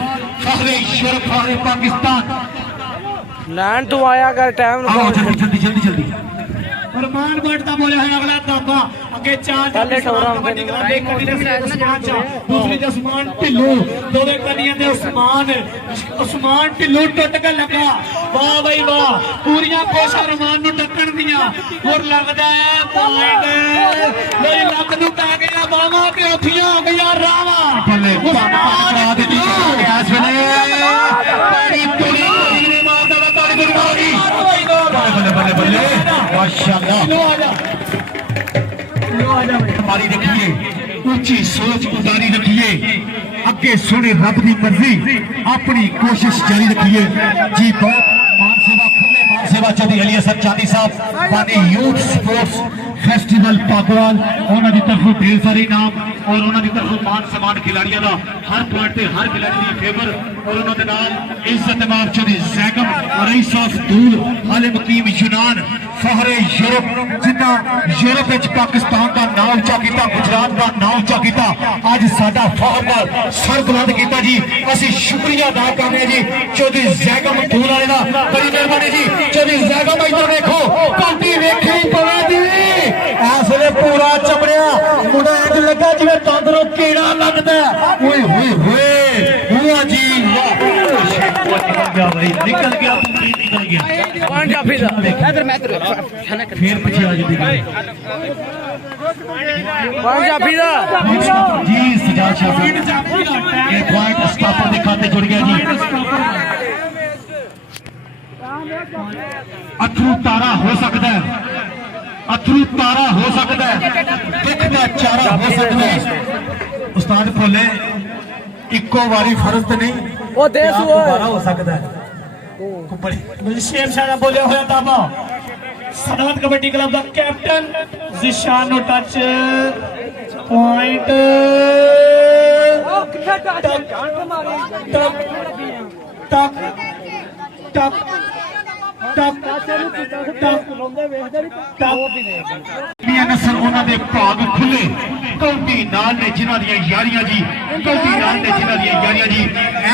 फखरे यूरोप फखरे पाकिस्तान लैंड तू आया कर टाइम आओ जल्दी जल्दी जल्दी जल्दी फरमान बढ़ता बोले है अगला दाबा आगे 4 कबड्डी क्लब एक कड़ी दे उस्मान चा दूसरी दे उस्मान ढिल्लो दोवे कड़ियां दे उस्मान ढिल्लो टुट के लगा वाह भाई वाह पूरियां कोशिशां रमान नु टक्कण दियां और लगदा है पॉइंट मेरी लक नु पै गया बावा ते उठियां हो गया रावा बल्ले करा दी इस वेले बड़ी पूरी मारदा ताड़ी गुरबानी बल्ले बल्ले बल्ले माशाल्लाह हमारी रखिए ऊंची सोच उतारी रखिए अगे सुने रब की मर्जी अपनी कोशिश जारी रखिए जी बहुत मान सेवा खुले मान सेवा चौधरी अली हसन चांदी साहब पानी यूथ स्पोर्ट्स फेस्टिवल पागवाल उन्होंने तरफों ढेर सारे इनाम ਔਰ ਉਹਨਾਂ ਦੀ ਤਰਫੋਂ ਮਾਨ ਸਨਮਾਨ ਖਿਡਾਰੀਆਂ ਦਾ ਹਰ ਪੁਆਇੰਟ ਤੇ ਹਰ ਖਿਡਾਰੀ ਦੀ ਫੇਵਰ ਔਰ ਉਹਨਾਂ ਦੇ ਨਾਲ ਇੱਜ਼ਤ ਮਾਰਚ ਦੀ ਜ਼ੈਗਮ ਰਈਸ ਆਫ ਦੂਲ ਹਾਲੇ ਮੁਕੀਮ ਯੂਨਾਨ ਫਹਰੇ ਯੂਰਪ ਜਿੰਨਾ ਯੂਰਪ ਵਿੱਚ ਪਾਕਿਸਤਾਨ ਦਾ ਨਾਮ ਉੱਚਾ ਕੀਤਾ ਗੁਜਰਾਤ ਦਾ ਨਾਮ ਉੱਚਾ ਕੀਤਾ ਅੱਜ ਸਾਡਾ ਫਖਰ ਨਾਲ ਸਰ ਬੁਲੰਦ ਕੀਤਾ ਜੀ ਅਸੀਂ ਸ਼ੁਕਰੀਆ ਅਦਾ ਕਰਦੇ ਹਾਂ ਜੀ ਚੌਧਰੀ ਜ਼ੈਗਮ ਦੂਲ ਵਾਲੇ ਦਾ ਬੜੀ ਮਿਹਰਬਾਨੀ ਜੀ ਚੌਧਰੀ ਜ਼ੈਗਮ ਇੱਧਰ ਦੇਖੋ ਕਾਂਟੀ ਵੇਖੀ ਪਵੇ ਜੀ ਇਸ ਵੇਲੇ ਪੂਰਾ ਚਮੜਿਆ ਮੁੰਡਾ ਇੰਜ ਲੱਗਾ ਜਿਵੇਂ ਤੰਦਰੋਂ ਕੀੜਾ ਲੱਗਦਾ ਓਏ ਹੋਏ ਹੋਏ ਵਾਹ ਜੀ ਵਾਹ ਨਿਕਲ ਗਿਆ ਭਾਈ ਨਿਕਲ ਗਿਆ ਨਿਕਲ ਗਿਆ ਕੌਣ ਜਾਫੀ ਦਾ ਫੇਰ ਪਿੱਛੇ ਆ ਜਾਂਦੀ ਗੱਲ ਕੌਣ ਜਾਫੀ ਦਾ ਜੀ ਸਜਾਦ ਸ਼ਾਹ ਸਾਹਿਬ ਇਹ ਪੁਆਇੰਟ ਸਟਾਪਰ ਦੇ ਖਾਤੇ ਜੁੜ ਗਿਆ ਜੀ ਅਥਰੂ ਤਾਰਾ ਹੋ ਸਕਦਾ ਹੈ ਅਥਰੂ ਤਾਰਾ ਹੋ ਸਕਦਾ ਹੈ ਦੁੱਖ ਦਾ ਚਾਰਾ ਹੋ ਸਕਦਾ ਹੈ ਉਸਤਾਦ ਭੋਲੇ ਇੱਕੋ ਵਾਰੀ ਫਰਜ਼ ਤੇ ਨਹੀਂ ਉਹ ਦੇ ਸੂ ਦੁਬਾਰਾ ਹੋ ਸਕਦਾ ਹੈ ਸ਼ੇਰ ਸ਼ਾਹ ਦਾ ਬੋਲਿਆ ਹੋਇਆ ਤਾਬਾ ਸਦਾਤ ਕਬੱਡੀ ਕਲੱਬ ਦਾ ਕੈਪਟਨ ਜ਼ਿਸ਼ਾਨ ਨੂੰ ਟੱਚ ਪੁਆਇੰਟ ਟਕ ਟਕ ਮੀਆਂ ਨਸਰ ਉਹਨਾਂ ਦੇ ਭਾਗ ਖੁੱਲੇ ਕੌਂਟੀ ਨਾਲ ਨੇ ਜਿਨ੍ਹਾਂ ਦੀਆਂ ਯਾਰੀਆਂ ਜੀ ਕੌਂਟੀ ਨਾਲ ਨੇ ਜਿਨ੍ਹਾਂ ਦੀਆਂ ਯਾਰੀਆਂ ਜੀ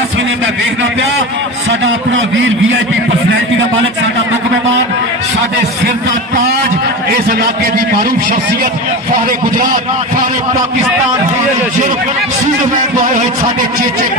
ਇਸ ਵੇਲੇ ਮੈਂ ਵੇਖਦਾ ਪਿਆ ਸਾਡਾ ਆਪਣਾ ਵੀਰ ਵੀਆਈਪੀ ਪਰਸਨੈਲਿਟੀ ਦਾ ਮਾਲਕ ਸਾਡਾ ਮੁੱਖ ਮਹਿਮਾਨ ਸਾਡੇ ਸਿਰ ਦਾ ਤਾਜ ਇਸ ਇਲਾਕੇ ਦੀ ਮਾਰੂਫ ਸ਼ਖਸੀਅਤ ਫਾਰੇ ਗੁਜਰਾਤ ਫਾਰੇ ਪਾਕਿਸਤਾਨ ਫਾਰੇ ਯੂਰਪ ਸੀਜ਼ਮੈਨ ਤੋਂ ਆਏ ਹੋਏ ਸਾਡੇ ਚੇਚੇ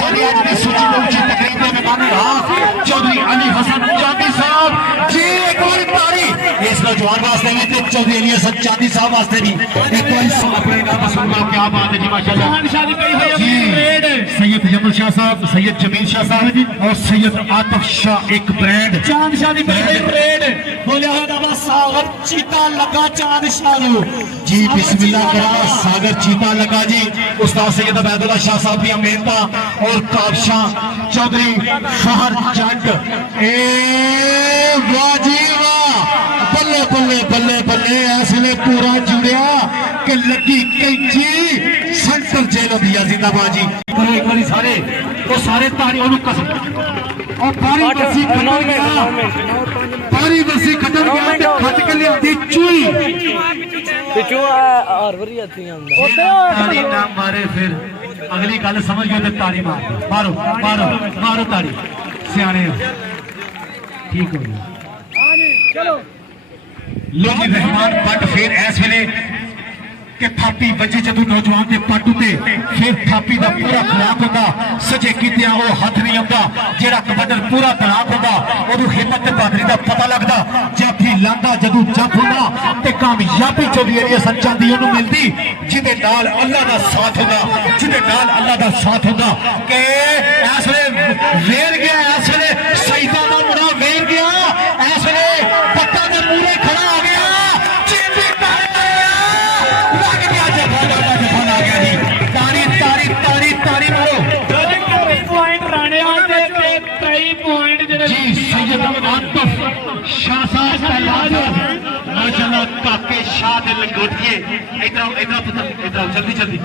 ਸਾਡੇ ਅੱਜ ਦੀ ਸੂਚੀ ਦੇ ਉੱਚੀ ਤਕਰੀਬ ਦੇ ਮਹਿਮਾਨ ਰਾਹ ਚੌਧਰੀ ਅਲੀ ਹਸਨ ਚਾਂਦੀ ਸਾਹਿਬ ਜੀ ਇੱਕ ਵਾਰੀ ਤਾੜੀ ਇਸ ਨੌਜਵਾਨ ਵਾਸਤੇ ਵੀ ਤੇ ਚੌਧਰੀ ਅਲੀ ਹਸਨ ਚਾਂਦੀ ਸਾਹਿਬ ਵਾਸਤੇ ਵੀ ਇੱਕ ਵਾਰੀ ਆਪਣੇ ਨਾਮ ਸੁਣੋ ਕੀ ਬਾਤ ਹੈ ਜੀ ਮਾਸ਼ਾਅੱਲਾ ਸ਼ਾਦੀ ਕਰੀ ਹੋਈ ਆਪਣੀ ਪਰੇਡ सैयद जमल शाह साहब सैयद जमील शाह साहब और सैयद आतिफ शाह एक ब्रांड चांद शाह ਦੀ ਪਰੇਡ ਬੋਲਿਆ ਹੋਇਆ ਤਾਬਾ ਸਾਗਰ ਚੀਤਾ ਲੱਗਾ ਚਾਂਦ ਸ਼ਾਹ ਨੂੰ जी बिस्मिल्लाह करा सागर चीता लगा जी उस्ताद सैयद अबैदुल्लाह शाह साहब की मेहनत और काबशाह चौधरी फहर जट ए वाह जी वाह बल्ले बल्ले बल्ले बल्ले ऐसे पूरा जुड़िया कि लगी कैंची सेंटर जेल दिया जिंदाबाद जी करो एक बारी सारे वो सारे तारी ओनू कसम और बारी बसी खत्म गया बारी बसी खत्म गया ते खट के लिया चूई ਤੇ ਚੋ ਹਰ ਵਾਰੀ ਇੱਥੇ ਆਉਂਦਾ तारी ना मारे फिर अगली गल समझ गए तो तारी मार मारो मारो मारो तारी सियाने हो। ठीक हो गया लो जी रहमान पट फिर इस वेले कि थापी वजे जदों नौजवान के पट उते फिर थापी का पूरा खराक होगा सजे कीतियां वो हथ नहीं आंदा जेड़ा कबड्डर पूरा तड़ाक होगा ओदू हिम्मत ते बहादुरी का पता लगदा जाफी लांदा जदों जप होगा ते कामयाबी चौधरी अली हसन चांदी ओनू मिलदी जिदे नाल अल्लाह दा साथ होगा जिदे नाल अल्लाह दा साथ होगा कि इस वेले वेर गया इस वेले सईदा दा मुंडा वेर गया इस वेले पट्टा दे मूरे खड़ा हो गया चीती तारी ਪੁਆਇੰਟ ਰਾਣੇ ਵਾਲੇ ਤੇ 23 ਪੁਆਇੰਟ ਜਿਹੜੇ जी सैयद आतिफ शाह साहब माशाल्लाह काके शाह दे लंगोटिए इधर इधर पुत्र इधर जल्दी जल्दी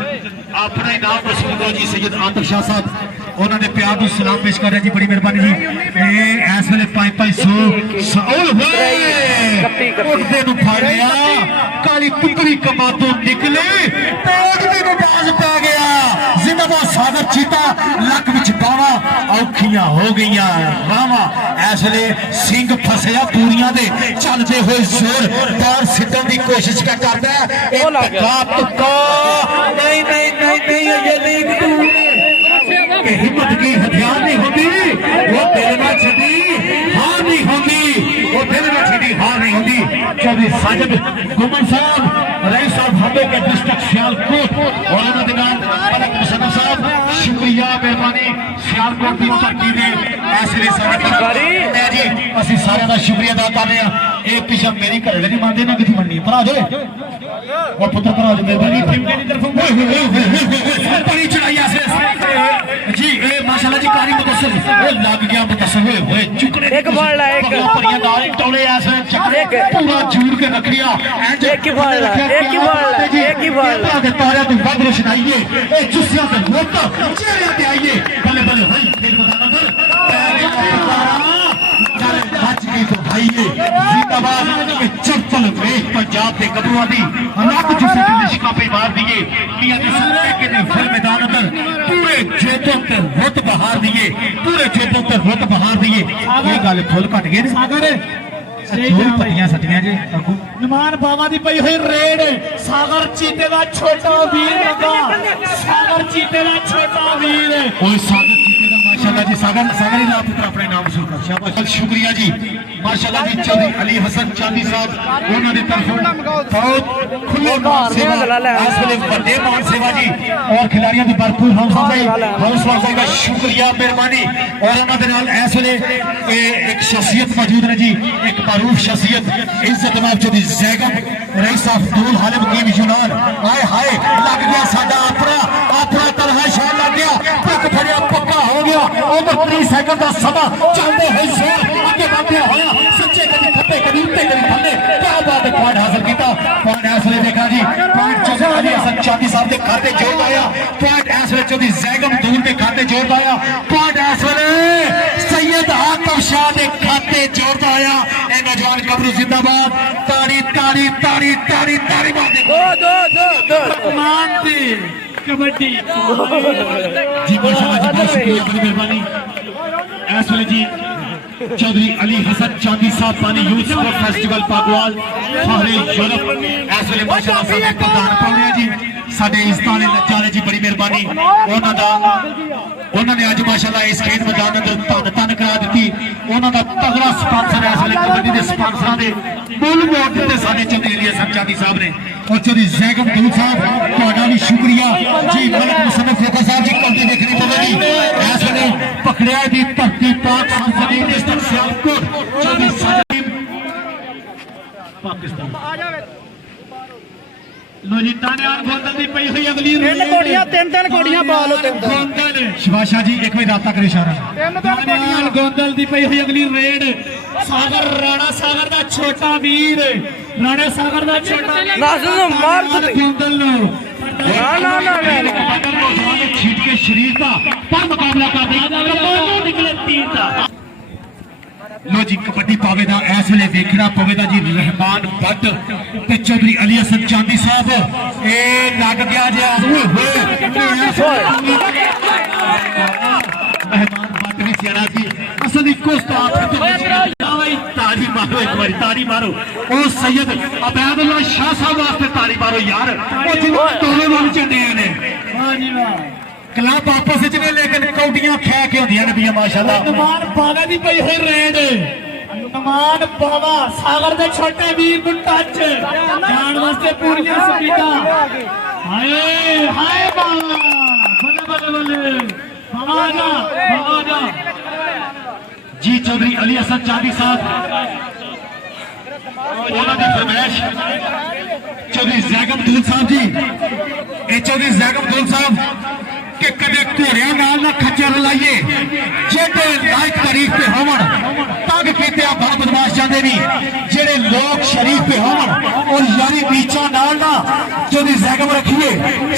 अपना इनाम वसूल करो जी सैयद आतिफ शाह साहब उन्होंने प्यार नु सलाम पेश कर रहे जी बड़ी मेहरबानी जी ए इस वेले 5-500 ओए होए उठदे नु फड़ लिया काली टुकड़ी कमा तो निकले ते उठदे नु बाज पै गया जिंदाबाद सागर चीता लक विच बावा औखियां हो गईयां रावा इस वेले सिंह फसया पूरियां दे चलदे होए जोर बाहर सिੱਟਣ ਦੀ कोशिश का करदा है ਉਹ ਲੱਗ ਗਿਆ। तुक्का नहीं नहीं नहीं नहीं ये लीग टू कि हिम्मत की हथियार नहीं होती वो दिल में छड़ी हार नहीं होती वो दिल में छड़ी हार नहीं होती चौधरी साजिद गुमन साहब रईस साहब हबे के डिस्ट्रिक्ट सियालकोट और उन्होंने नाम मलक मुसन्नफ साहब शुक्रिया मेहरबानी सियालकोट की धरती ने ऐसे सारे जी ਅਸੀਂ ਸਾਰਿਆਂ ਦਾ ਸ਼ੁਕਰੀਆ ਅਦਾ ਕਰ ਰਹੇ ਹਾਂ ये पीछे मेरी घर नहीं मानते ना किसी मननी भरा दे और पुत्र भरा दे मेरी फिल्म की तरफ बड़ी चढ़ाई ऐसे जी ए माशाल्लाह जी कारी मुदस्सिर ओ लग गया मुदस्सिर ओए चुकने एक फाड़ ला, एक। परियां दाल टोले ऐसे एक। पूरा जूड़ के रख लिया एक ही फाड़ ला, एक ही फाड़ ला, एक ही फाड़ ला। दे तारे तू बद रोशनाइए ए जुस्सियां से मोट चेहरे पे आइए बल्ले बल्ले भाई खेल बताना चल बच गई तो भाई ये जिंदाबाद चप्पल वेख पंजाब के गबरूआं दी अलग जुस्से के निशका पे मार दिए मियां दे सत्ते के ने फिर मैदान अंदर पूरे जोतों ते रुत बहार दिए पूरे जोतों ते रुत बहार दिए ये गल फुल घट गए ने सागर दो पट्टियां सटियां जे अगू ਨਿਮਾਨ ਬਾਵਾ ਦੀ ਪਈ ਹੋਈ ਰੇਡ ਸਾਗਰ ਚੀਤੇ ਦਾ ਛੋਟਾ ਵੀਰ ਲੱਗਾ ਸਾਗਰ ਚੀਤੇ ਦਾ ਛੋਟਾ ਵੀਰ ओए सागर जीते का माशाल्लाह जी सागर ही आप पुत्र अपने नाम शुरू कर शाबाश शुक्रिया जी माशाल्लाह जी चौधरी अली हसन चांदी साहब उन्होंने तरफ बहुत खुले मान सेवा इस वेले बड़े मान सेवा जी और खिलाड़ियों की भरपूर हौसला अफजाई का शुक्रिया मेहरबानी और उन्होंने नाल इस वेले एक शख्सियत मौजूद है जी एक मारूफ शख्सियत इज्जत माफ चौधरी जैगम रईस अब्दुल हालिम कीम यूनान हाय हाय लग गया साडा अपना तरह शाह लग गया पक फड़िया पक्का हो गया उधर 30 सेकंड का समा चलते हुए जोर आगे बढ़ते होया सच्चे कभी खप्पे कभी उत्ते कभी थल्ले क्या बात है पॉइंट हासिल किया पॉइंट ऐसले देखा जी पॉइंट चौधरी अली हसन चांदी साहब के खाते जोड़ पाया पॉइंट ऐसले चौधरी जैगम दूर के खाते जोड़ पाया पॉइंट ऐसले सैयद आकब शाह के खाते जोड़ पाया ए नौजवान गबरू जिंदाबाद ताड़ी ताड़ी ताड़ी ताड़ी ताड़ी मार दो ਮਾਨਤੀ ਕਬੱਡੀ जी माशाल्लाह जी बहुत शुक्रिया बड़ी मेहरबानी इस वेले जी चौधरी अली हसन चांदी साहब पानी यूथ स्पोर्ट फेस्टिवल पागवाल फारे यूरोप इस वेले माशाल्लाह साडे प्रधान पौड़िया जी साडे इस्ताने नजारे जी बड़ी मेहरबानी उन्होंने अज माशाल्लाह इस खेल मैदान अंदर धन करा दी उन्होंने तगड़ा स्पॉन्सर इस वेले कबड्डी के स्पॉन्सरां दे मुल मोड़ दिते साडे चौधरी अली हसन चांदी साहब ने और चौधरी जैगम दूल साहब तुहाडा भी शुक्रिया जी मलक मुसन्नफ फोका साहब जी कबड्डी देखनी पवेगी इस वेले पकड़िया दी धरती पाक संसदी डिस्ट्रिक्ट सियालकोट चौधरी साजिद पाकिस्तान ਲੋ ਜੀ ਤਾਨਿਆਲ ਗੋਂਦਲ ਦੀ ਪਈ ਹੋਈ ਅਗਲੀ ਤਿੰਨ ਕੋੜੀਆਂ ਪਾ ਲਓ ਤਿੰਨ ਗੋਂਦਲ शिवाशा जी एक मिनट रास्ता करे इशारा ਤਾਨਿਆਲ ਗੋਂਦਲ ਦੀ ਪਈ ਹੋਈ ਅਗਲੀ ਰੇਡ ਸਾਗਰ ਰਾਣਾ ਸਾਗਰ ਦਾ ਛੋਟਾ ਵੀਰ ਰਾਣਾ ਸਾਗਰ ਦਾ ਛੋਟਾ नाज़ नु मार दे ਗੋਂਦਲ ਨੂੰ नौजवान छीट के शरीर का पर मुकाबला कर रही ਨਿਕਲੇ ਤੀਰ ਦਾ लो जी कबड्डी पावेगा इस वेले देखना पवेगा जी रहमान भट्ट ते चौधरी अली हसन चांदी साहब ए लग गया जी रहमान भट्ट भी सियारा जी असल इको उस्ताद ताली मारो एक बारी ताली मारो ओ सैयद अबैदुल्ला शाह साहब वास्ते ताली मारो यार ओ जिन्होंने तोले वाले झंडे ने ਵਾਹ ਜੀ ਵਾਹ क्लब आपस में लेकिन कौटियां खे के होंदियां ने भैया माशाल्लाह ਨਮਾਨ ਬਾਵਾ ਦੀ ਪਈ ਹੋਈ ਰੇਡ ਨਮਾਨ ਬਾਵਾ ਸਾਗਰ ਦੇ ਛੋਟੇ ਵੀਰ ਨੂੰ ਟੱਚ ਜਾਣ ਵਾਸਤੇ ਪੂਰੀਆਂ ਸਪੀਡਾਂ ਹਾਏ ਹਾਏ ਬਾਵਾ ਬੱਲੇ ਬੱਲੇ ਬੱਲੇ ਬਾਵਾ ਜਾ जी चौधरी अली हसन चांदी साहब उन्होंने फरमाइश चौधरी जैगम दूल साहब जी चौधरी जैगम दूल साहब कि कदे घोड़िया नाल ना खच्चर लाइए जेडे लायक तारीफ पे होवन तंग कीते बड़ बदमाश जांदे नहीं जेडे लोग शरीफ पे होवन और यारी बीचा नाल ना चौधरी जैगम रखिए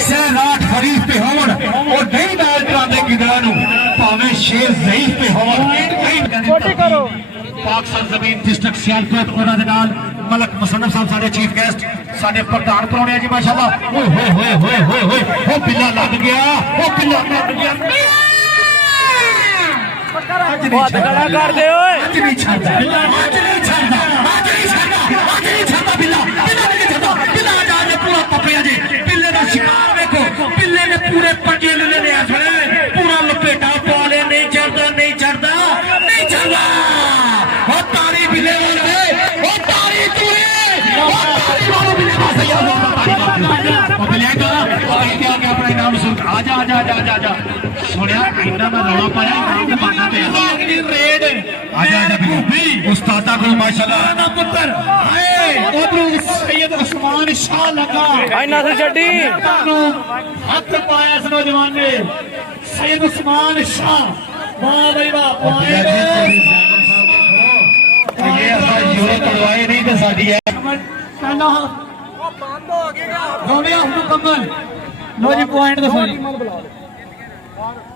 सहराट फरीफ पे होवन और नहीं नाल करांदे किदड़ा नु भावें शेर ज़ईफ पे होवन छोटी करो पाक सरजमीन डिस्ट्रिक्ट सियालकोट उन्हां दे नाल मलक मुसन्नफ साहब साडे चीफ गेस्ट साडे प्रधान परौणे जी माशाल्लाह ओए होए होए होए होए ओ बिल्ला लग गया ओ बिल्ला लग गया बहुत गड़ा कर दे ओए आज नहीं छड़दा आज नहीं छड़दा आज नहीं छड़दा आज नहीं छड़दा बिल्ला नहीं छड़दा बिल्ला जा ने पूरा पपिया जी बिल्ले दा शिकार देखो बिल्ले ने पूरे पंजे ले ले आज पूरा लपेटा पा ले नहीं छड़दा नहीं छड़दा नहीं छड़दा ओ तारी बिल्ले वाले ओ तारी तूने ओ तारी वाले बिल्ले वाले यार ओ बिल्ले का क्या क्या अपना नाम सुन आजा आजा आजा आजा सुनिया इतना मैं रौला पाया नाम के माना पे ਅਗਲੀ ਰੇਡ आजा आजा बिल्ले ਉਸਤਾਦਾ ਕੋਲ ਮਾਸ਼ਾਅੱਲਾ ਦਾ ਪੁੱਤਰ ਹਾਏ ਉਧਰੋਂ ਸੈਯਦ ਉਸਮਾਨ ਸ਼ਾਹ ਲਗਾ ਆਈ ਨਸਲ ਛੱਡੀ ਨੂੰ ਹੱਥ ਪਾਇਆ ਇਸ ਨੌਜਵਾਨ ਨੇ ਸੈਯਦ ਉਸਮਾਨ ਸ਼ਾਹ ਵਾਹ ਬਈ ਵਾਹ ਪੁਆਇੰਟ ਇਹ ਅਸਾਂ ਯੂਰੋ ਤੜਵਾਏ ਨਹੀਂ ਤੇ ਸਾਡੀ ਹੈ ਕਹਿੰਦਾ ਬੰਦ ਹੋ ਗਿਆ ਗੋਵਿਆ ਮੁਕੰਮਲ ਲੋ ਜੀ ਪੁਆਇੰਟ ਦੱਸੋ ਜੀ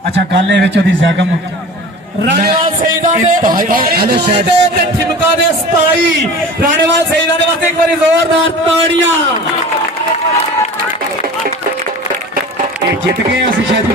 ਅੱਛਾ ਗੱਲ ਇਹ ਵਿੱਚ ਉਹਦੀ ਜ਼ਖਮ ਰਾਣੇਵਾਲ ਸੈਯਦਾਂ ਦੇ ਹਲੋ ਸ਼ਾਇਦ ਤੇ ਠਿਮਕਾ ਦੇ 27 ਰਾਣੇਵਾਲ ਸੈਯਦਾਂ ਦੇ ਵਾਸਤੇ ਇੱਕ ਵਾਰੀ ਜ਼ੋਰਦਾਰ ਤਾੜੀਆਂ ਇਹ ਜਿੱਤ ਗਏ ਅਸੀਂ ਸ਼ਾਇਦ